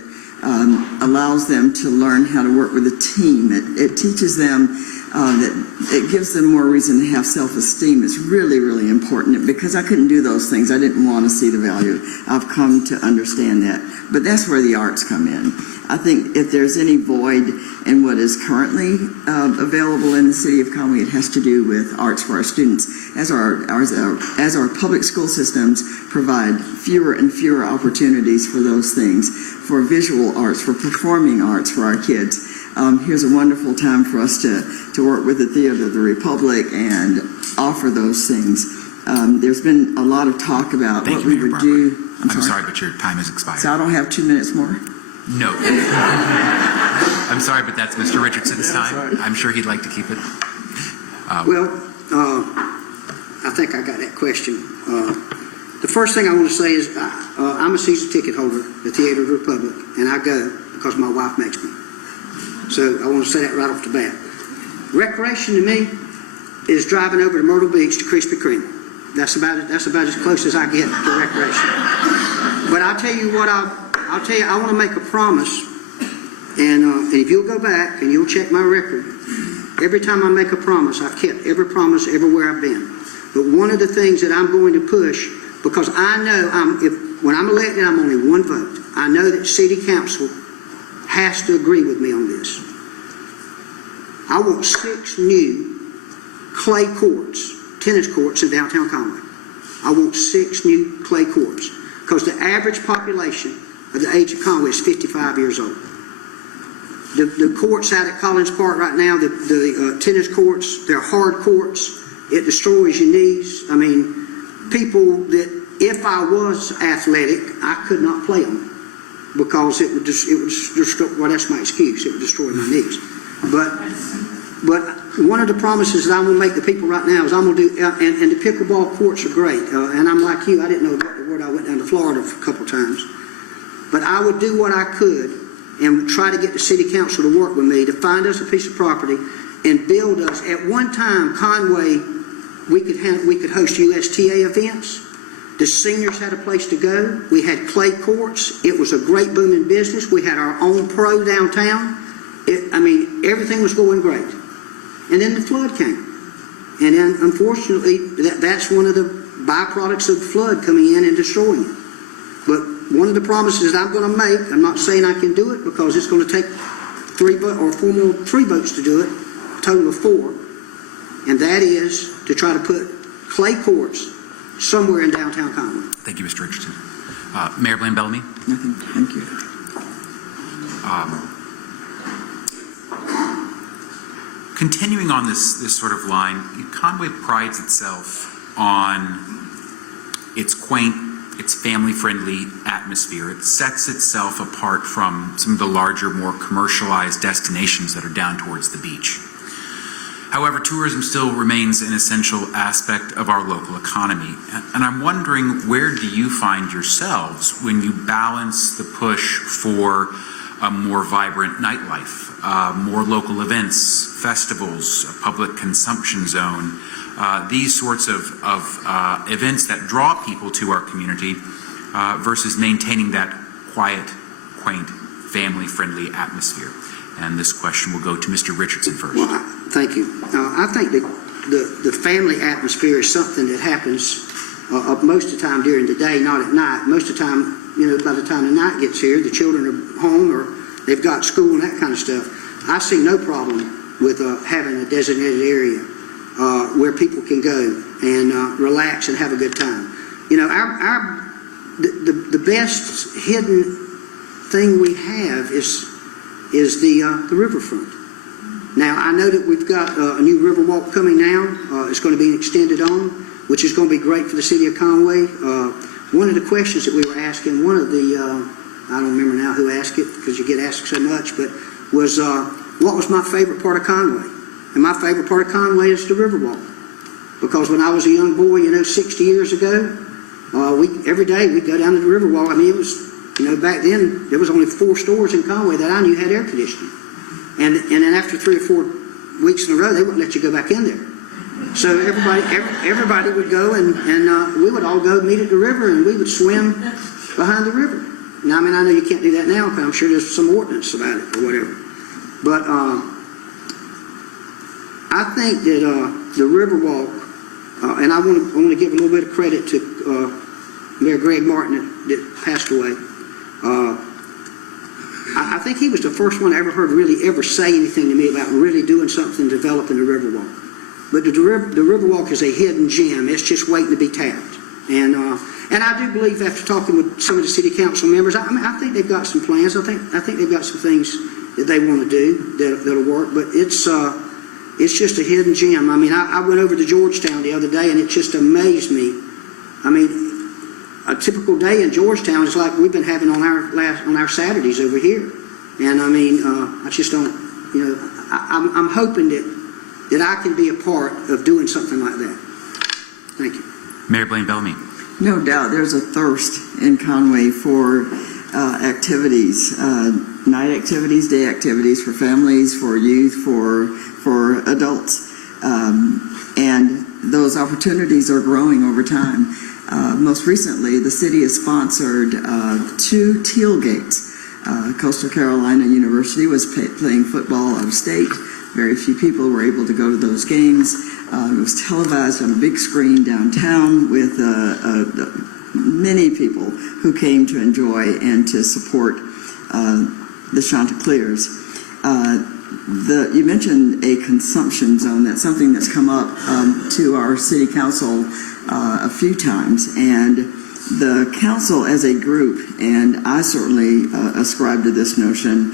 allows them to learn how to work with a team. It teaches them that it gives them more reason to have self-esteem. It's really, really important. Because I couldn't do those things, I didn't want to see the value. I've come to understand that. But that's where the arts come in. I think if there's any void in what is currently available in the city of Conway, it has to do with arts for our students. As our public school systems provide fewer and fewer opportunities for those things, for visual arts, for performing arts for our kids. Here's a wonderful time for us to work with the Theater of the Republic and offer those things. There's been a lot of talk about what we would do. I'm sorry, but your time has expired. So I don't have 2 minutes more? No. I'm sorry, but that's Mr. Richardson's time. I'm sure he'd like to keep it. I think I got that question. The first thing I want to say is I'm a season ticket holder at the Theater of the Republic, and I go because my wife makes me. So I want to say that right off the bat. Recreation to me is driving over to Myrtle Beach to Krispy Kreme. That's about as close as I get to recreation. But I'll tell you what, I'll tell you, I want to make a promise, and if you'll go back and you'll check my record, every time I make a promise, I've kept every promise everywhere I've been. But one of the things that I'm going to push, because I know when I'm elected, I'm only one vote. I know that City Council has to agree with me on this. I want 6 new clay courts, tennis courts in downtown Conway. I want 6 new clay courts because the average population of the age of Conway is 55 years old. The courts out at Collins Park right now, the tennis courts, they're hard courts. It destroys your knees. I mean, people that, if I was athletic, I could not play them because it would destroy, well, that's my excuse, it would destroy my knees. But one of the promises that I'm going to make the people right now is I'm going to do, and the pickleball courts are great. And I'm like you, I didn't know about the word. I went down to Florida a couple times. But I would do what I could and try to get the city council to work with me to find us a piece of property and build us. At one time, Conway, we could host USTA events. The seniors had a place to go. We had clay courts. It was a great booming business. We had our own pro downtown. Everything was going great. And then the flood came. And then, unfortunately, that's one of the byproducts of the flood coming in and destroying it. But one of the promises that I'm going to make, I'm not saying I can do it because it's going to take 3 votes to do it, a total of 4. And that is to try to put clay courts somewhere in downtown Conway. Thank you, Mr. Richardson. Mayor Blain-Bellamy? Nothing. Thank you. Continuing on this sort of line, Conway prides itself on its quaint, its family-friendly atmosphere. It sets itself apart from some of the larger, more commercialized destinations that are down towards the beach. However, tourism still remains an essential aspect of our local economy. And I'm wondering, where do you find yourselves when you balance the push for a more vibrant nightlife, more local events, festivals, a public consumption zone, these sorts of events that draw people to our community versus maintaining that quiet, quaint, family-friendly atmosphere? And this question will go to Mr. Richardson first. Well, thank you. I think the family atmosphere is something that happens most of the time during the day, not at night. Most of the time, by the time the night gets here, the children are home or they've got school and that kind of stuff. I see no problem with having a designated area where people can go and relax and have a good time. The best hidden thing we have is the riverfront. Now, I know that we've got a new river walk coming now. It's going to be extended on, which is going to be great for the city of Conway. One of the questions that we were asking, one of the, I don't remember now who asked it because you get asked so much, but was what was my favorite part of Conway? And my favorite part of Conway is the river walk. Because when I was a young boy, 60 years ago, every day we'd go down to the river walk. I mean, it was, back then there was only 4 stores in Conway that I knew had air conditioning. And then after 3 or 4 weeks in a row, they wouldn't let you go back in there. So everybody would go and we would all go meet at the river and we would swim behind the river. Now, I know you can't do that now because I'm sure there's some ordinance about it or whatever. But I think that the Riverwalk, and I want to give a little bit of credit to Mayor Greg Martin that passed away. I think he was the first one I ever heard really ever say anything to me about really doing something developing the Riverwalk. But the Riverwalk is a hidden gem. It's just waiting to be tapped. And I do believe after talking with some of the city council members, I think they've got some plans. I think they've got some things that they want to do that'll work. But it's just a hidden gem. I went over to Georgetown the other day, and it just amazed me. A typical day in Georgetown is like we've been having on our Saturdays over here. And I mean, I just don't, you know, I'm hoping that I can be a part of doing something like that. Thank you. Mayor Blain-Bellamy. No doubt there's a thirst in Conway for activities, night activities, day activities for families, for youth, for adults. And those opportunities are growing over time. Most recently, the city has sponsored 2 tailgates. Coastal Carolina University was playing football out of state. Very few people were able to go to those games. It was televised on a big screen downtown with many people who came to enjoy and to support the Chanticleers. You mentioned a consumption zone. That's something that's come up to our city council a few times, and the council as a group, and I certainly ascribe to this notion,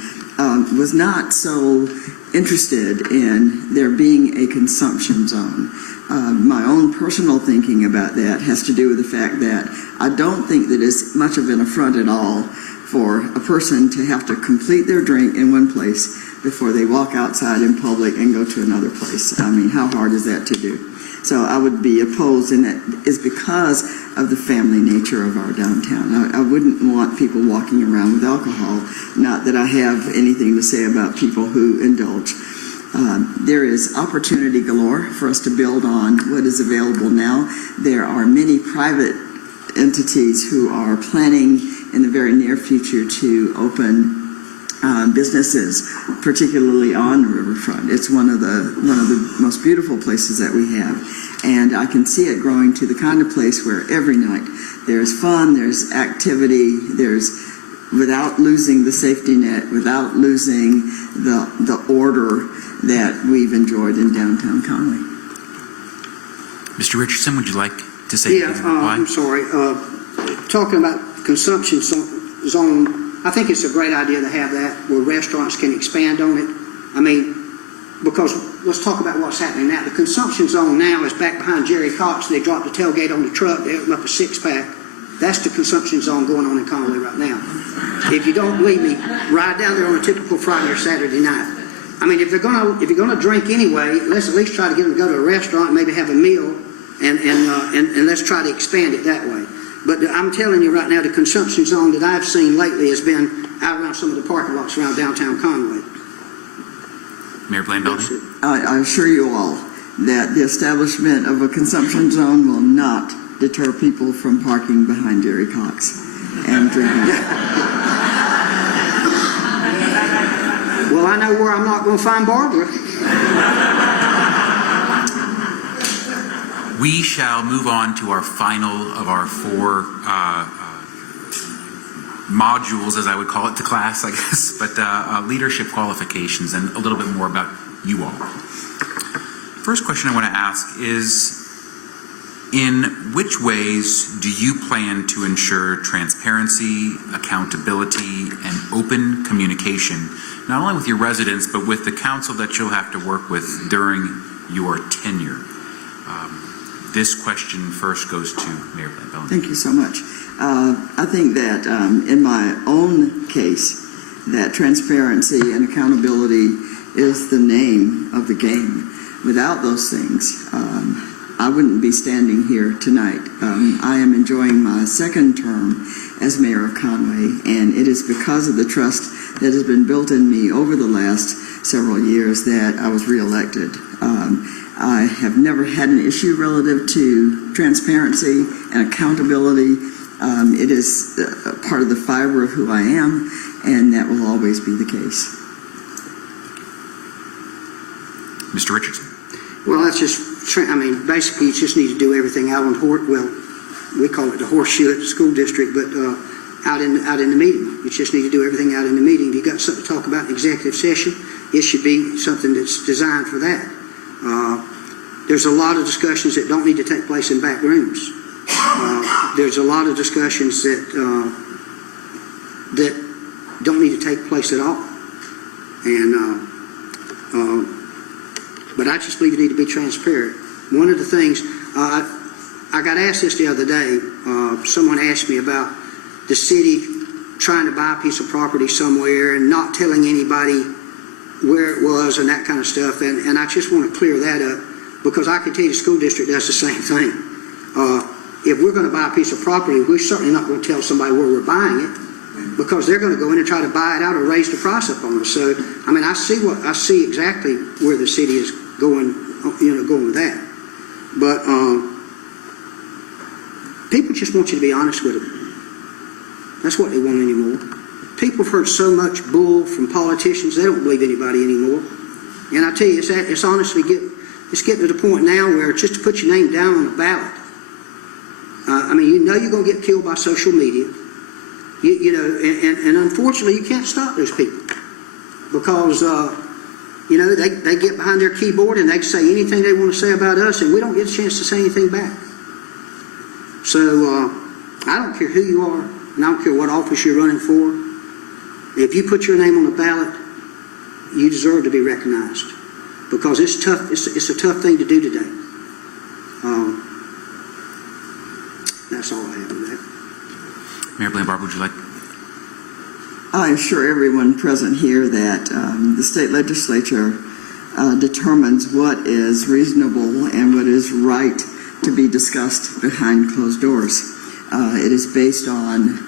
was not so interested in there being a consumption zone. My own personal thinking about that has to do with the fact that I don't think that it's much of an affront at all for a person to have to complete their drink in one place before they walk outside in public and go to another place. I mean, how hard is that to do? So I would be opposed, and that is because of the family nature of our downtown. I wouldn't want people walking around with alcohol. Not that I have anything to say about people who indulge. There is opportunity galore for us to build on what is available now. There are many private entities who are planning in the very near future to open businesses, particularly on the riverfront. It's one of the most beautiful places that we have, and I can see it growing to the kind of place where every night there's fun, there's activity, there's, without losing the safety net, without losing the order that we've enjoyed in downtown Conway. Mr. Richardson, would you like to say anything? I'm sorry. Talking about consumption zone, I think it's a great idea to have that where restaurants can expand on it. I mean, because let's talk about what's happening now. The consumption zone now is back behind Jerry Cox. They dropped the tailgate on the truck. They opened up a 6-pack. That's the consumption zone going on in Conway right now. If you don't believe me, ride down there on a typical Friday or Saturday night. I mean, if you're gonna drink anyway, let's at least try to get them to go to a restaurant and maybe have a meal, and let's try to expand it that way. But I'm telling you right now, the consumption zone that I've seen lately has been out around some of the parking lots around downtown Conway. Mayor Blain-Bellamy. I assure you all that the establishment of a consumption zone will not deter people from parking behind Jerry Cox and drinking. Well, I know where I'm not going to find Barbara. We shall move on to our final of our 4 modules, as I would call it, to class, I guess, but leadership qualifications and a little bit more about you all. First question I want to ask is, in which ways do you plan to ensure transparency, accountability, and open communication, not only with your residents, but with the council that you'll have to work with during your tenure? This question first goes to Mayor Blain-Bellamy. Thank you so much. I think that in my own case, that transparency and accountability is the name of the game. Without those things, I wouldn't be standing here tonight. I am enjoying my 2nd term as mayor of Conway, and it is because of the trust that has been built in me over the last several years that I was reelected. I have never had an issue relative to transparency and accountability. It is a part of the fiber of who I am, and that will always be the case. Mr. Richardson. Well, that's just, I mean, basically you just need to do everything out on we call it the horseshoe at the school district, but out in the meeting. You just need to do everything out in the meeting. If you've got something to talk about in executive session, it should be something that's designed for that. There's a lot of discussions that don't need to take place in back rooms. There's a lot of discussions that don't need to take place at all. And but I just believe you need to be transparent. One of the things I got asked this the other day. Someone asked me about the city trying to buy a piece of property somewhere and not telling anybody where it was and that kind of stuff. And I just want to clear that up, because I can tell you the school district does the same thing. If we're going to buy a piece of property, we're certainly not going to tell somebody where we're buying it, because they're going to go in and try to buy it out or raise the price up on us. So, I mean, I see exactly where the city is going, going with that. But people just want you to be honest with them. That's what they want anymore. People have heard so much bull from politicians, they don't believe anybody anymore. And I tell you, it's honestly getting to the point now where just to put your name down on the ballot, I mean, you know you're going to get killed by social media. And unfortunately, you can't stop those people, because they get behind their keyboard and they say anything they want to say about us, and we don't get a chance to say anything back. So I don't care who you are, and I don't care what office you're running for. If you put your name on the ballot, you deserve to be recognized, because it's tough. It's a tough thing to do today. That's all I have on that. Mayor Blain-Barbara, would you like? I'm sure everyone present here that the state legislature determines what is reasonable and what is right to be discussed behind closed doors. It is based on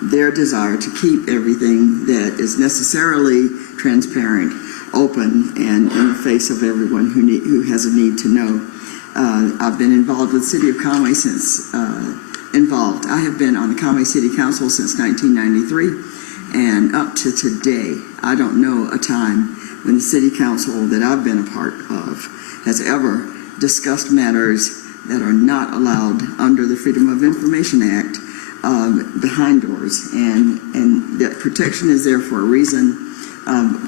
their desire to keep everything that is necessarily transparent, open, and in the face of everyone who has a need to know. I've been involved with the City of Conway since I have been on the Conway City Council since 1993, and up to today, I don't know a time when the City Council that I've been a part of has ever discussed matters that are not allowed under the Freedom of Information Act behind doors, and that protection is there for a reason.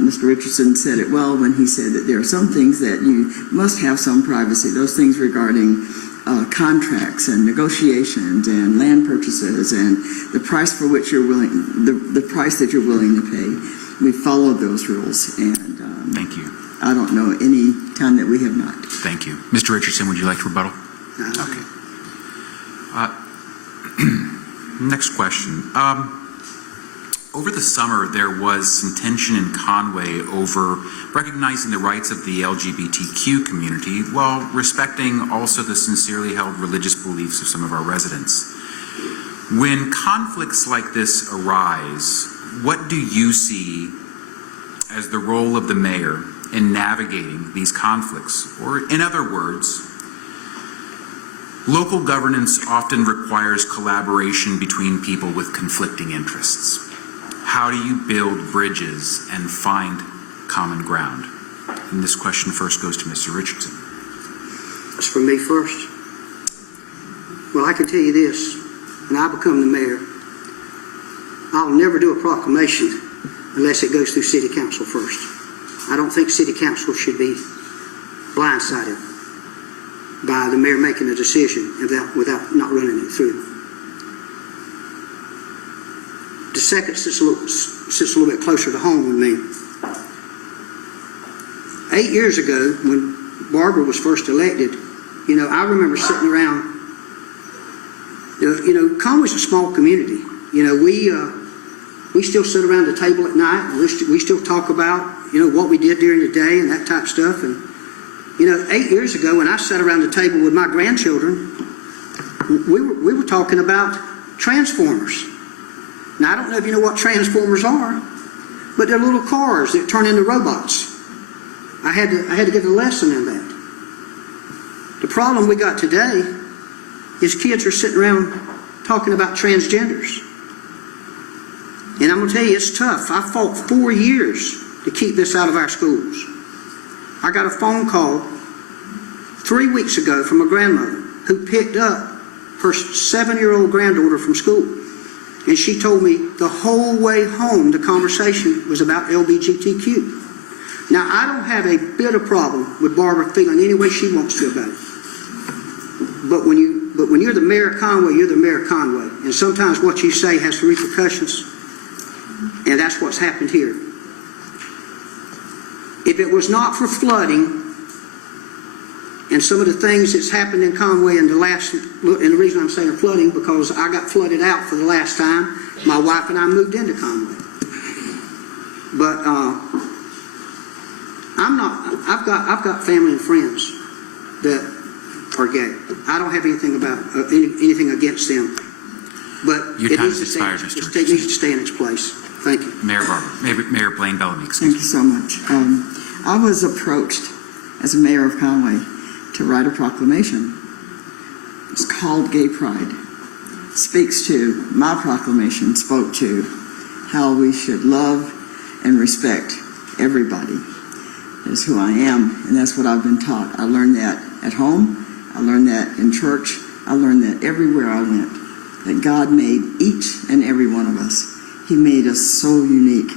Mr. Richardson said it well when he said that there are some things that you must have some privacy. Those things regarding contracts and negotiations and land purchases and the price for which you're willing, the price that you're willing to pay. We follow those rules, and Thank you. I don't know any time that we have not. Thank you. Mr. Richardson, would you like to rebuttal? Okay. Next question. Over the summer, there was some tension in Conway over recognizing the rights of the LGBTQ community while respecting also the sincerely held religious beliefs of some of our residents. When conflicts like this arise, what do you see as the role of the mayor in navigating these conflicts? Or in other words, local governance often requires collaboration between people with conflicting interests. How do you build bridges and find common ground? And this question first goes to Mr. Richardson. It's for me first. Well, I can tell you this. When I become the mayor, I'll never do a proclamation unless it goes through City Council first. I don't think City Council should be blindsided by the mayor making a decision without not running it through. The second sits a little bit closer to home with me. 8 years ago, when Barbara was first elected, I remember sitting around. Conway's a small community. We still sit around the table at night. We still talk about what we did during the day and that type of stuff. And 8 years ago, when I sat around the table with my grandchildren, we were talking about transformers. Now, I don't know if you know what transformers are, but they're little cars that turn into robots. I had to get a lesson in that. The problem we got today is kids are sitting around talking about transgenders. And I'm going to tell you, it's tough. I fought 4 years to keep this out of our schools. I got a phone call 3 weeks ago from a grandmother who picked up her 7-year-old granddaughter from school. And she told me the whole way home the conversation was about LGBTQ. Now, I don't have a bit of problem with Barbara feeling any way she wants to about it. But when you're the mayor of Conway, you're the mayor of Conway. And sometimes what you say has repercussions. And that's what's happened here. If it was not for flooding and some of the things that's happened in Conway in the last, and the reason I'm saying flooding, because I got flooded out for the last time. My wife and I moved into Conway. But I've got family and friends that are gay. I don't have anything about anything against them. But Your it time needs has to expired, stay, Mr. it needs to stay in its place. Thank you. Mayor Blain-Bellamy, excuse Thank you so much. I was approached as a mayor of Conway to write a proclamation. It's called Gay Pride. Speaks to, my proclamation spoke to how we should love and respect everybody. That's who I am, and that's what I've been taught. I learned that at home. I learned that in church. I learned that everywhere I went, that God made each and every one of us. He made us so unique.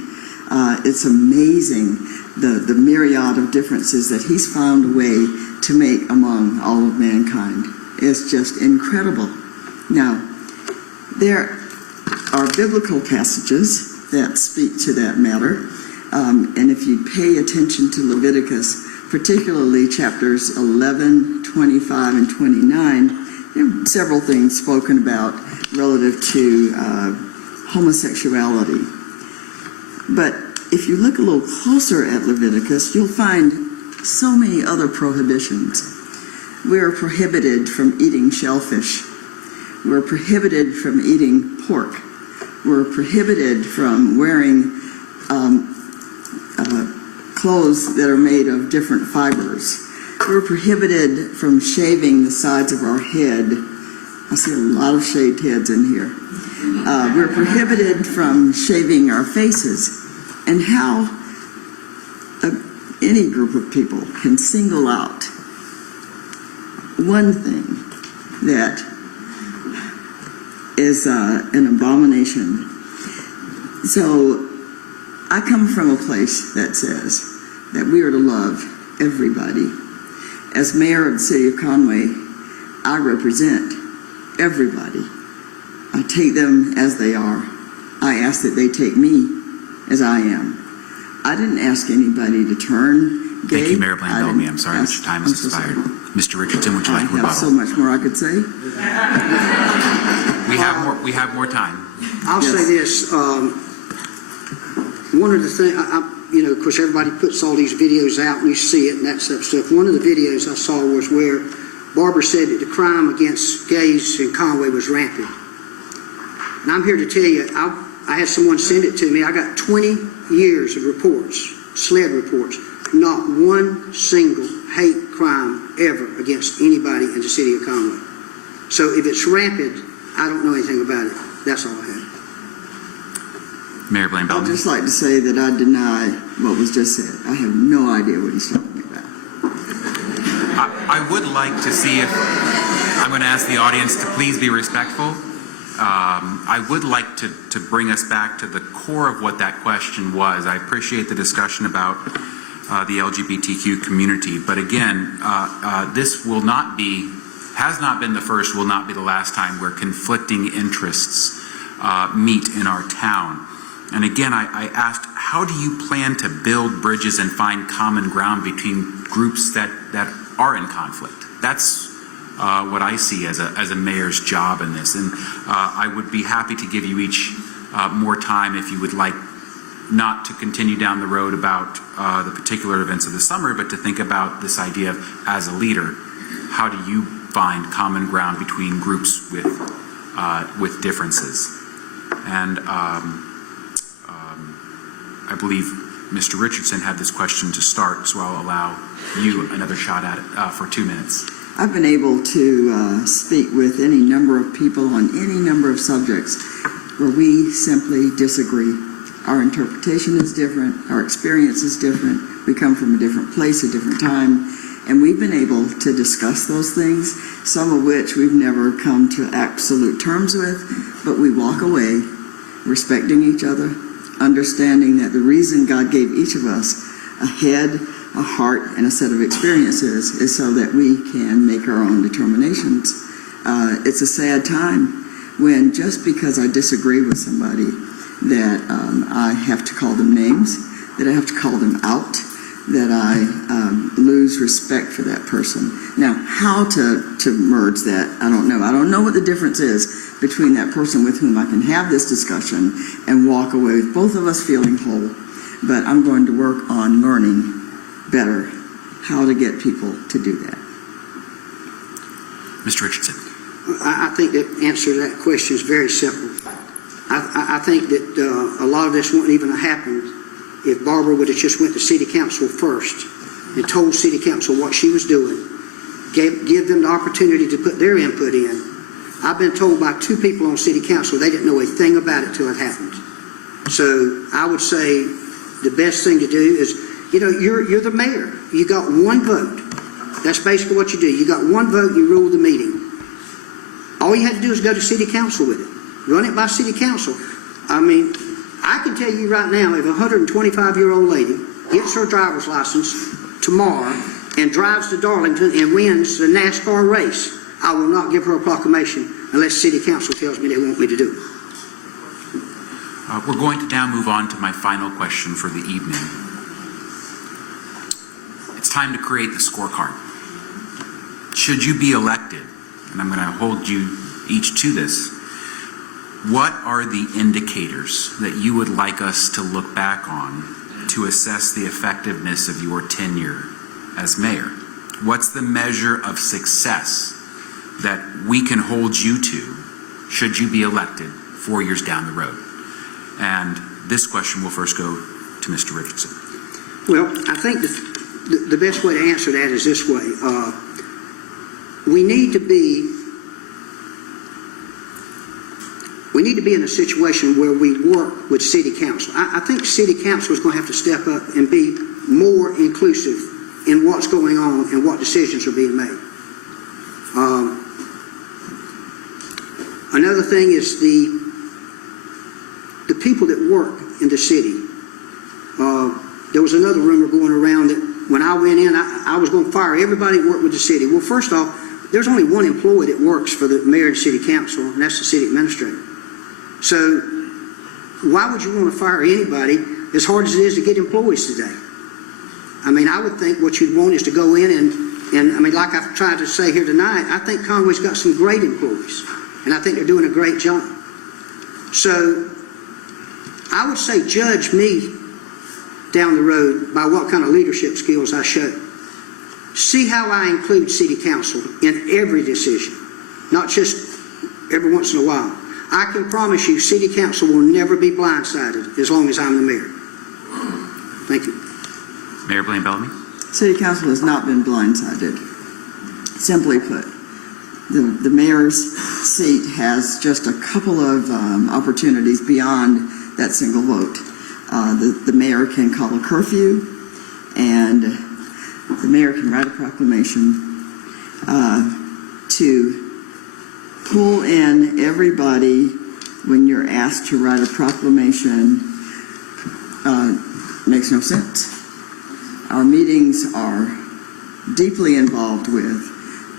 It's amazing the myriad of differences that He's found a way to make among all of mankind. It's just incredible. Now, there are biblical passages that speak to that matter. And if you pay attention to Leviticus, particularly chapters 11, 25, and 29, there are several things spoken about relative to homosexuality. But if you look a little closer at Leviticus, you'll find so many other prohibitions. We're prohibited from eating shellfish. We're prohibited from eating pork. We're prohibited from wearing clothes that are made of different fibers. We're prohibited from shaving the sides of our head. I see a lot of shaved heads in here. We're prohibited from shaving our faces. And how any group of people can single out one thing that is an abomination. So I come from a place that says that we are to love everybody. As mayor of the city of Conway, I represent everybody. I take them as they are. I ask that they take me as I am. I didn't ask anybody to turn gay. Thank you, Mayor Blain-Bellamy. I'm sorry that your time has expired. Mr. Richardson, would you like to rebuttal? I have so much more I could say. We have more time. I'll say this. One of the things, of course, everybody puts all these videos out and you see it and that stuff. One of the videos I saw was where Barbara said that the crime against gays in Conway was rampant. And I'm here to tell you, I had someone send it to me. I got 20 years of reports, SLED reports, not one single hate crime ever against anybody in the city of Conway. So if it's rampant, I don't know anything about it. That's all I have. Mayor I'd Blain-Bellamy. just like to say that I deny what was just said. I have no idea what he's talking about. I would like to see if, I'm going to ask the audience to please be respectful. I would like to bring us back to the core of what that question was. I appreciate the discussion about the LGBTQ community, but again, this will not be, has not been the first, will not be the last time where conflicting interests meet in our town. And again, I asked, how do you plan to build bridges and find common ground between groups that are in conflict? That's what I see as a mayor's job in this. And I would be happy to give you each more time if you would like not to continue down the road about the particular events of the summer, but to think about this idea of, as a leader, how do you find common ground between groups with differences? And I believe Mr. Richardson had this question to start, so I'll allow you another shot at it for 2 minutes. I've been able to speak with any number of people on any number of subjects where we simply disagree. Our interpretation is different, our experience is different, we come from a different place, a different time, and we've been able to discuss those things, some of which we've never come to absolute terms with, but we walk away respecting each other, understanding that the reason God gave each of us a head, a heart, and a set of experiences is so that we can make our own determinations. It's a sad time when just because I disagree with somebody that I have to call them names, that I have to call them out, that I lose respect for that person. Now, how to merge that, I don't know. I don't know what the difference is between that person with whom I can have this discussion and walk away with both of us feeling whole. But I'm going to work on learning better how to get people to do that. Mr. Richardson. I think the answer to that question is very simple. I think that a lot of this wouldn't even have happened if Barbara would have just went to City Council first and told City Council what she was doing, give them the opportunity to put their input in. I've been told by 2 people on City Council they didn't know a thing about it till it happened. So I would say the best thing to do is, you're the mayor. You got 1 vote. That's basically what you do. You got 1 vote, you rule the meeting. All you had to do is go to City Council with it. Run it by City Council. I mean, I can tell you right now, if a 125-year-old lady gets her driver's license tomorrow and drives to Darlington and wins the NASCAR race, I will not give her a proclamation unless City Council tells me they want me to do it. We're going to now move on to my final question for the evening. It's time to create the scorecard. Should you be elected, and I'm going to hold you each to this, what are the indicators that you would like us to look back on to assess the effectiveness of your tenure as mayor? What's the measure of success that we can hold you to should you be elected 4 years down the road? And this question will first go to Mr. Richardson. Well, I think the best way to answer that is this way. We need to be in a situation where we work with City Council. I think City Council is going to have to step up and be more inclusive in what's going on and what decisions are being made. Another thing is the people that work in the city. There was another rumor going around that when I went in, I was going to fire everybody that worked with the city. Well, first off, there's only 1 employee that works for the mayor and city council, and that's the city administrator. So why would you want to fire anybody as hard as it is to get employees today? I mean, I would think what you'd want is to go in and I mean, like I've tried to say here tonight, I think Conway's got some great employees, and I think they're doing a great job. So I would say judge me down the road by what kind of leadership skills I show. See how I include City Council in every decision, not just every once in a while. I can promise you City Council will never be blindsided as long as I'm the mayor. Thank you. Mayor Blain-Bellamy. City Council has not been blindsided. Simply put, the mayor's seat has just a couple of opportunities beyond that single vote. The mayor can call a curfew, and the mayor can write a proclamation to pull in everybody when you're asked to write a proclamation. Makes no sense. Our meetings are deeply involved with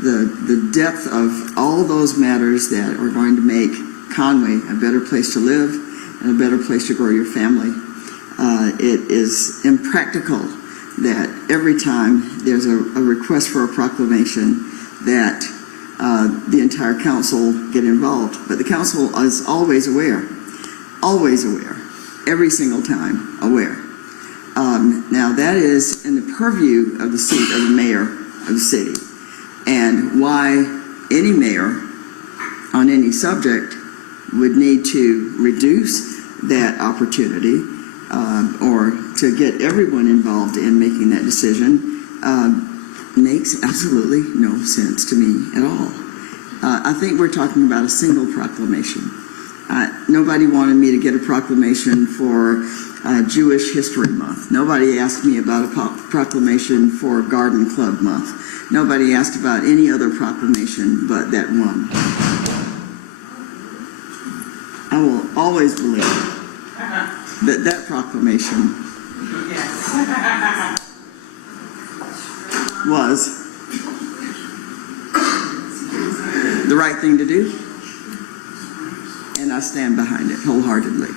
the depth of all those matters that are going to make Conway a better place to live and a better place to grow your family. It is impractical that every time there's a request for a proclamation that the entire council get involved. But the council is always aware, every single time aware. Now that is in the purview of the seat of the mayor of the city, and why any mayor on any subject would need to reduce that opportunity or to get everyone involved in making that decision makes absolutely no sense to me at all. I think we're talking about a single proclamation. Nobody wanted me to get a proclamation for Jewish History Month. Nobody asked me about a proclamation for Garden Club Month. Nobody asked about any other proclamation but that one. I will always believe that that proclamation was the right thing to do, and I stand behind it wholeheartedly.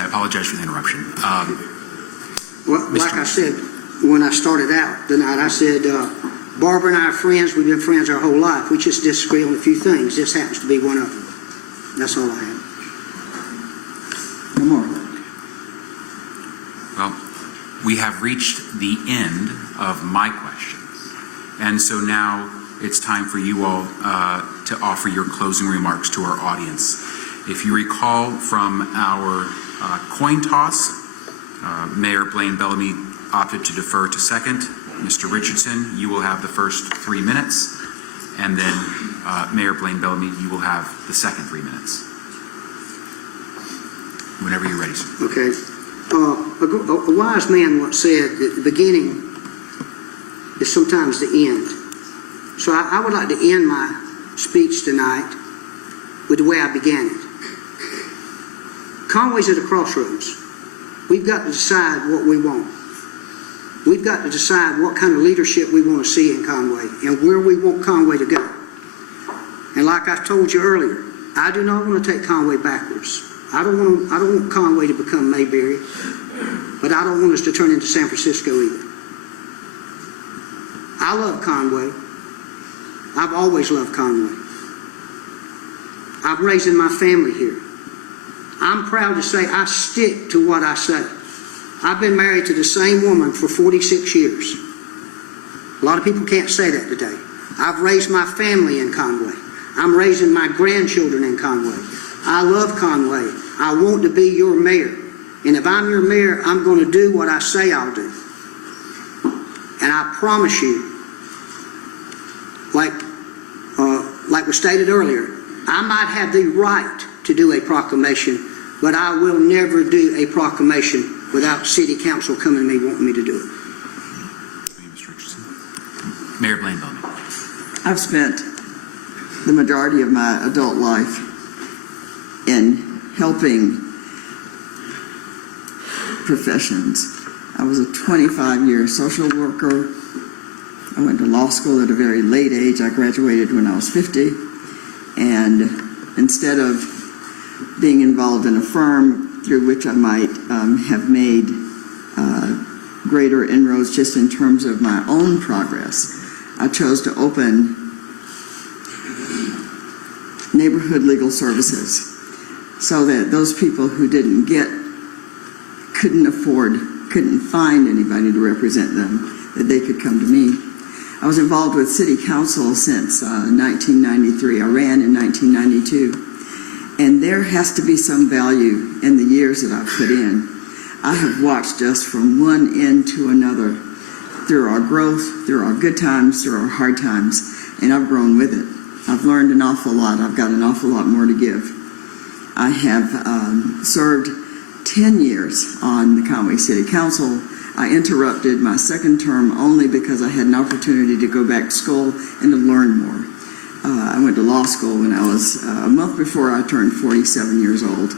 I apologize for the interruption. Well, like I said, when I started out tonight, I said, Barbara and I are friends. We've been friends our whole life. We just disagree on a few things. This happens to be one of them. That's all I have. No more. Well, we have reached the end of my questions. And so now it's time for you all to offer your closing remarks to our audience. If you recall from our coin toss, Mayor Blain-Bellamy opted to defer to second. Mr. Richardson, you will have the first 3 minutes, and then Mayor Blain-Bellamy, you will have the second 3 minutes. Whenever you're ready, sir. Okay. A wise man once said that the beginning is sometimes the end. So I would like to end my speech tonight with the way I began it. Conway's at a crossroads. We've got to decide what we want. We've got to decide what kind of leadership we want to see in Conway and where we want Conway to go. And like I told you earlier, I do not want to take Conway backwards. I don't want Conway to become Mayberry, but I don't want us to turn into San Francisco either. I love Conway. I've always loved Conway. I'm raising my family here. I'm proud to say I stick to what I say. I've been married to the same woman for 46 years. A lot of people can't say that today. I've raised my family in Conway. I'm raising my grandchildren in Conway. I love Conway. I want to be your mayor. And if I'm your mayor, I'm going to do what I say I'll do. And I promise you, like was stated earlier, I might have the right to do a proclamation, but I will never do a proclamation without City Council coming to me wanting me to do it. Thank you, Mr. Richardson. Mayor Blain-Bellamy. I've spent the majority of my adult life in helping professions. I was a 25-year social worker. I went to law school at a very late age. I graduated when I was 50. And instead of being involved in a firm through which I might have made greater inroads just in terms of my own progress, I chose to open neighborhood legal services so that those people who couldn't find anybody to represent them, that they could come to me. I was involved with City Council since 1993. I ran in 1992. And there has to be some value in the years that I've put in. I have watched us from one end to another through our growth, through our good times, through our hard times, and I've grown with it. I've learned an awful lot. I've got an awful lot more to give. I have served 10 years on the Conway City Council. I interrupted my second term only because I had an opportunity to go back to school and to learn more. I went to law school when I was a month before I turned 47 years old.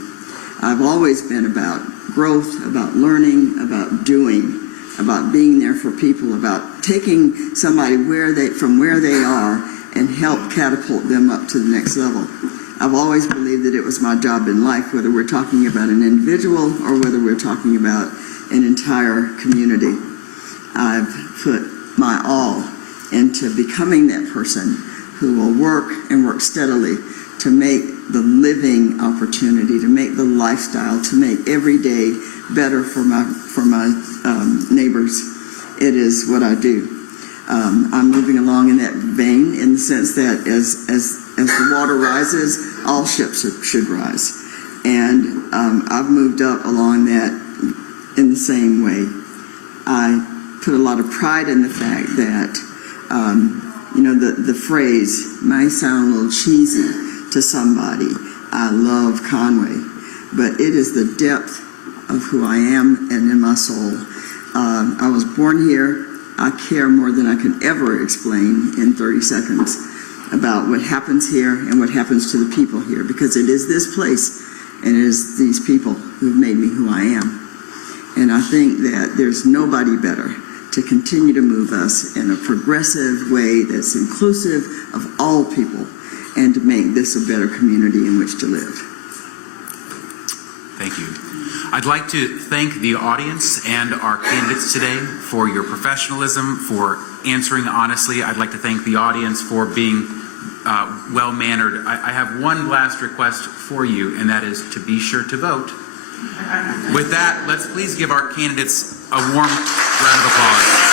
I've always been about growth, about learning, about doing, about being there for people, about taking somebody from where they are and help catapult them up to the next level. I've always believed that it was my job in life, whether we're talking about an individual or whether we're talking about an entire community. I've put my all into becoming that person who will work and work steadily to make the living opportunity, to make the lifestyle, to make every day better for my neighbors. It is what I do. I'm moving along in that vein in the sense that as the water rises, all ships should rise. And I've moved up along that in the same way. I put a lot of pride in the fact that the phrase might sound a little cheesy to somebody, I love Conway, but it is the depth of who I am and in my soul. I was born here. I care more than I can ever explain in 30 seconds about what happens here and what happens to the people here, because it is this place and it is these people who've made me who I am. And I think that there's nobody better to continue to move us in a progressive way that's inclusive of all people and to make this a better community in which to live. Thank you. I'd like to thank the audience and our candidates today for your professionalism, for answering honestly. I'd like to thank the audience for being well-mannered. I have one last request for you, and that is to be sure to vote. With that, let's please give our candidates a warm round of applause.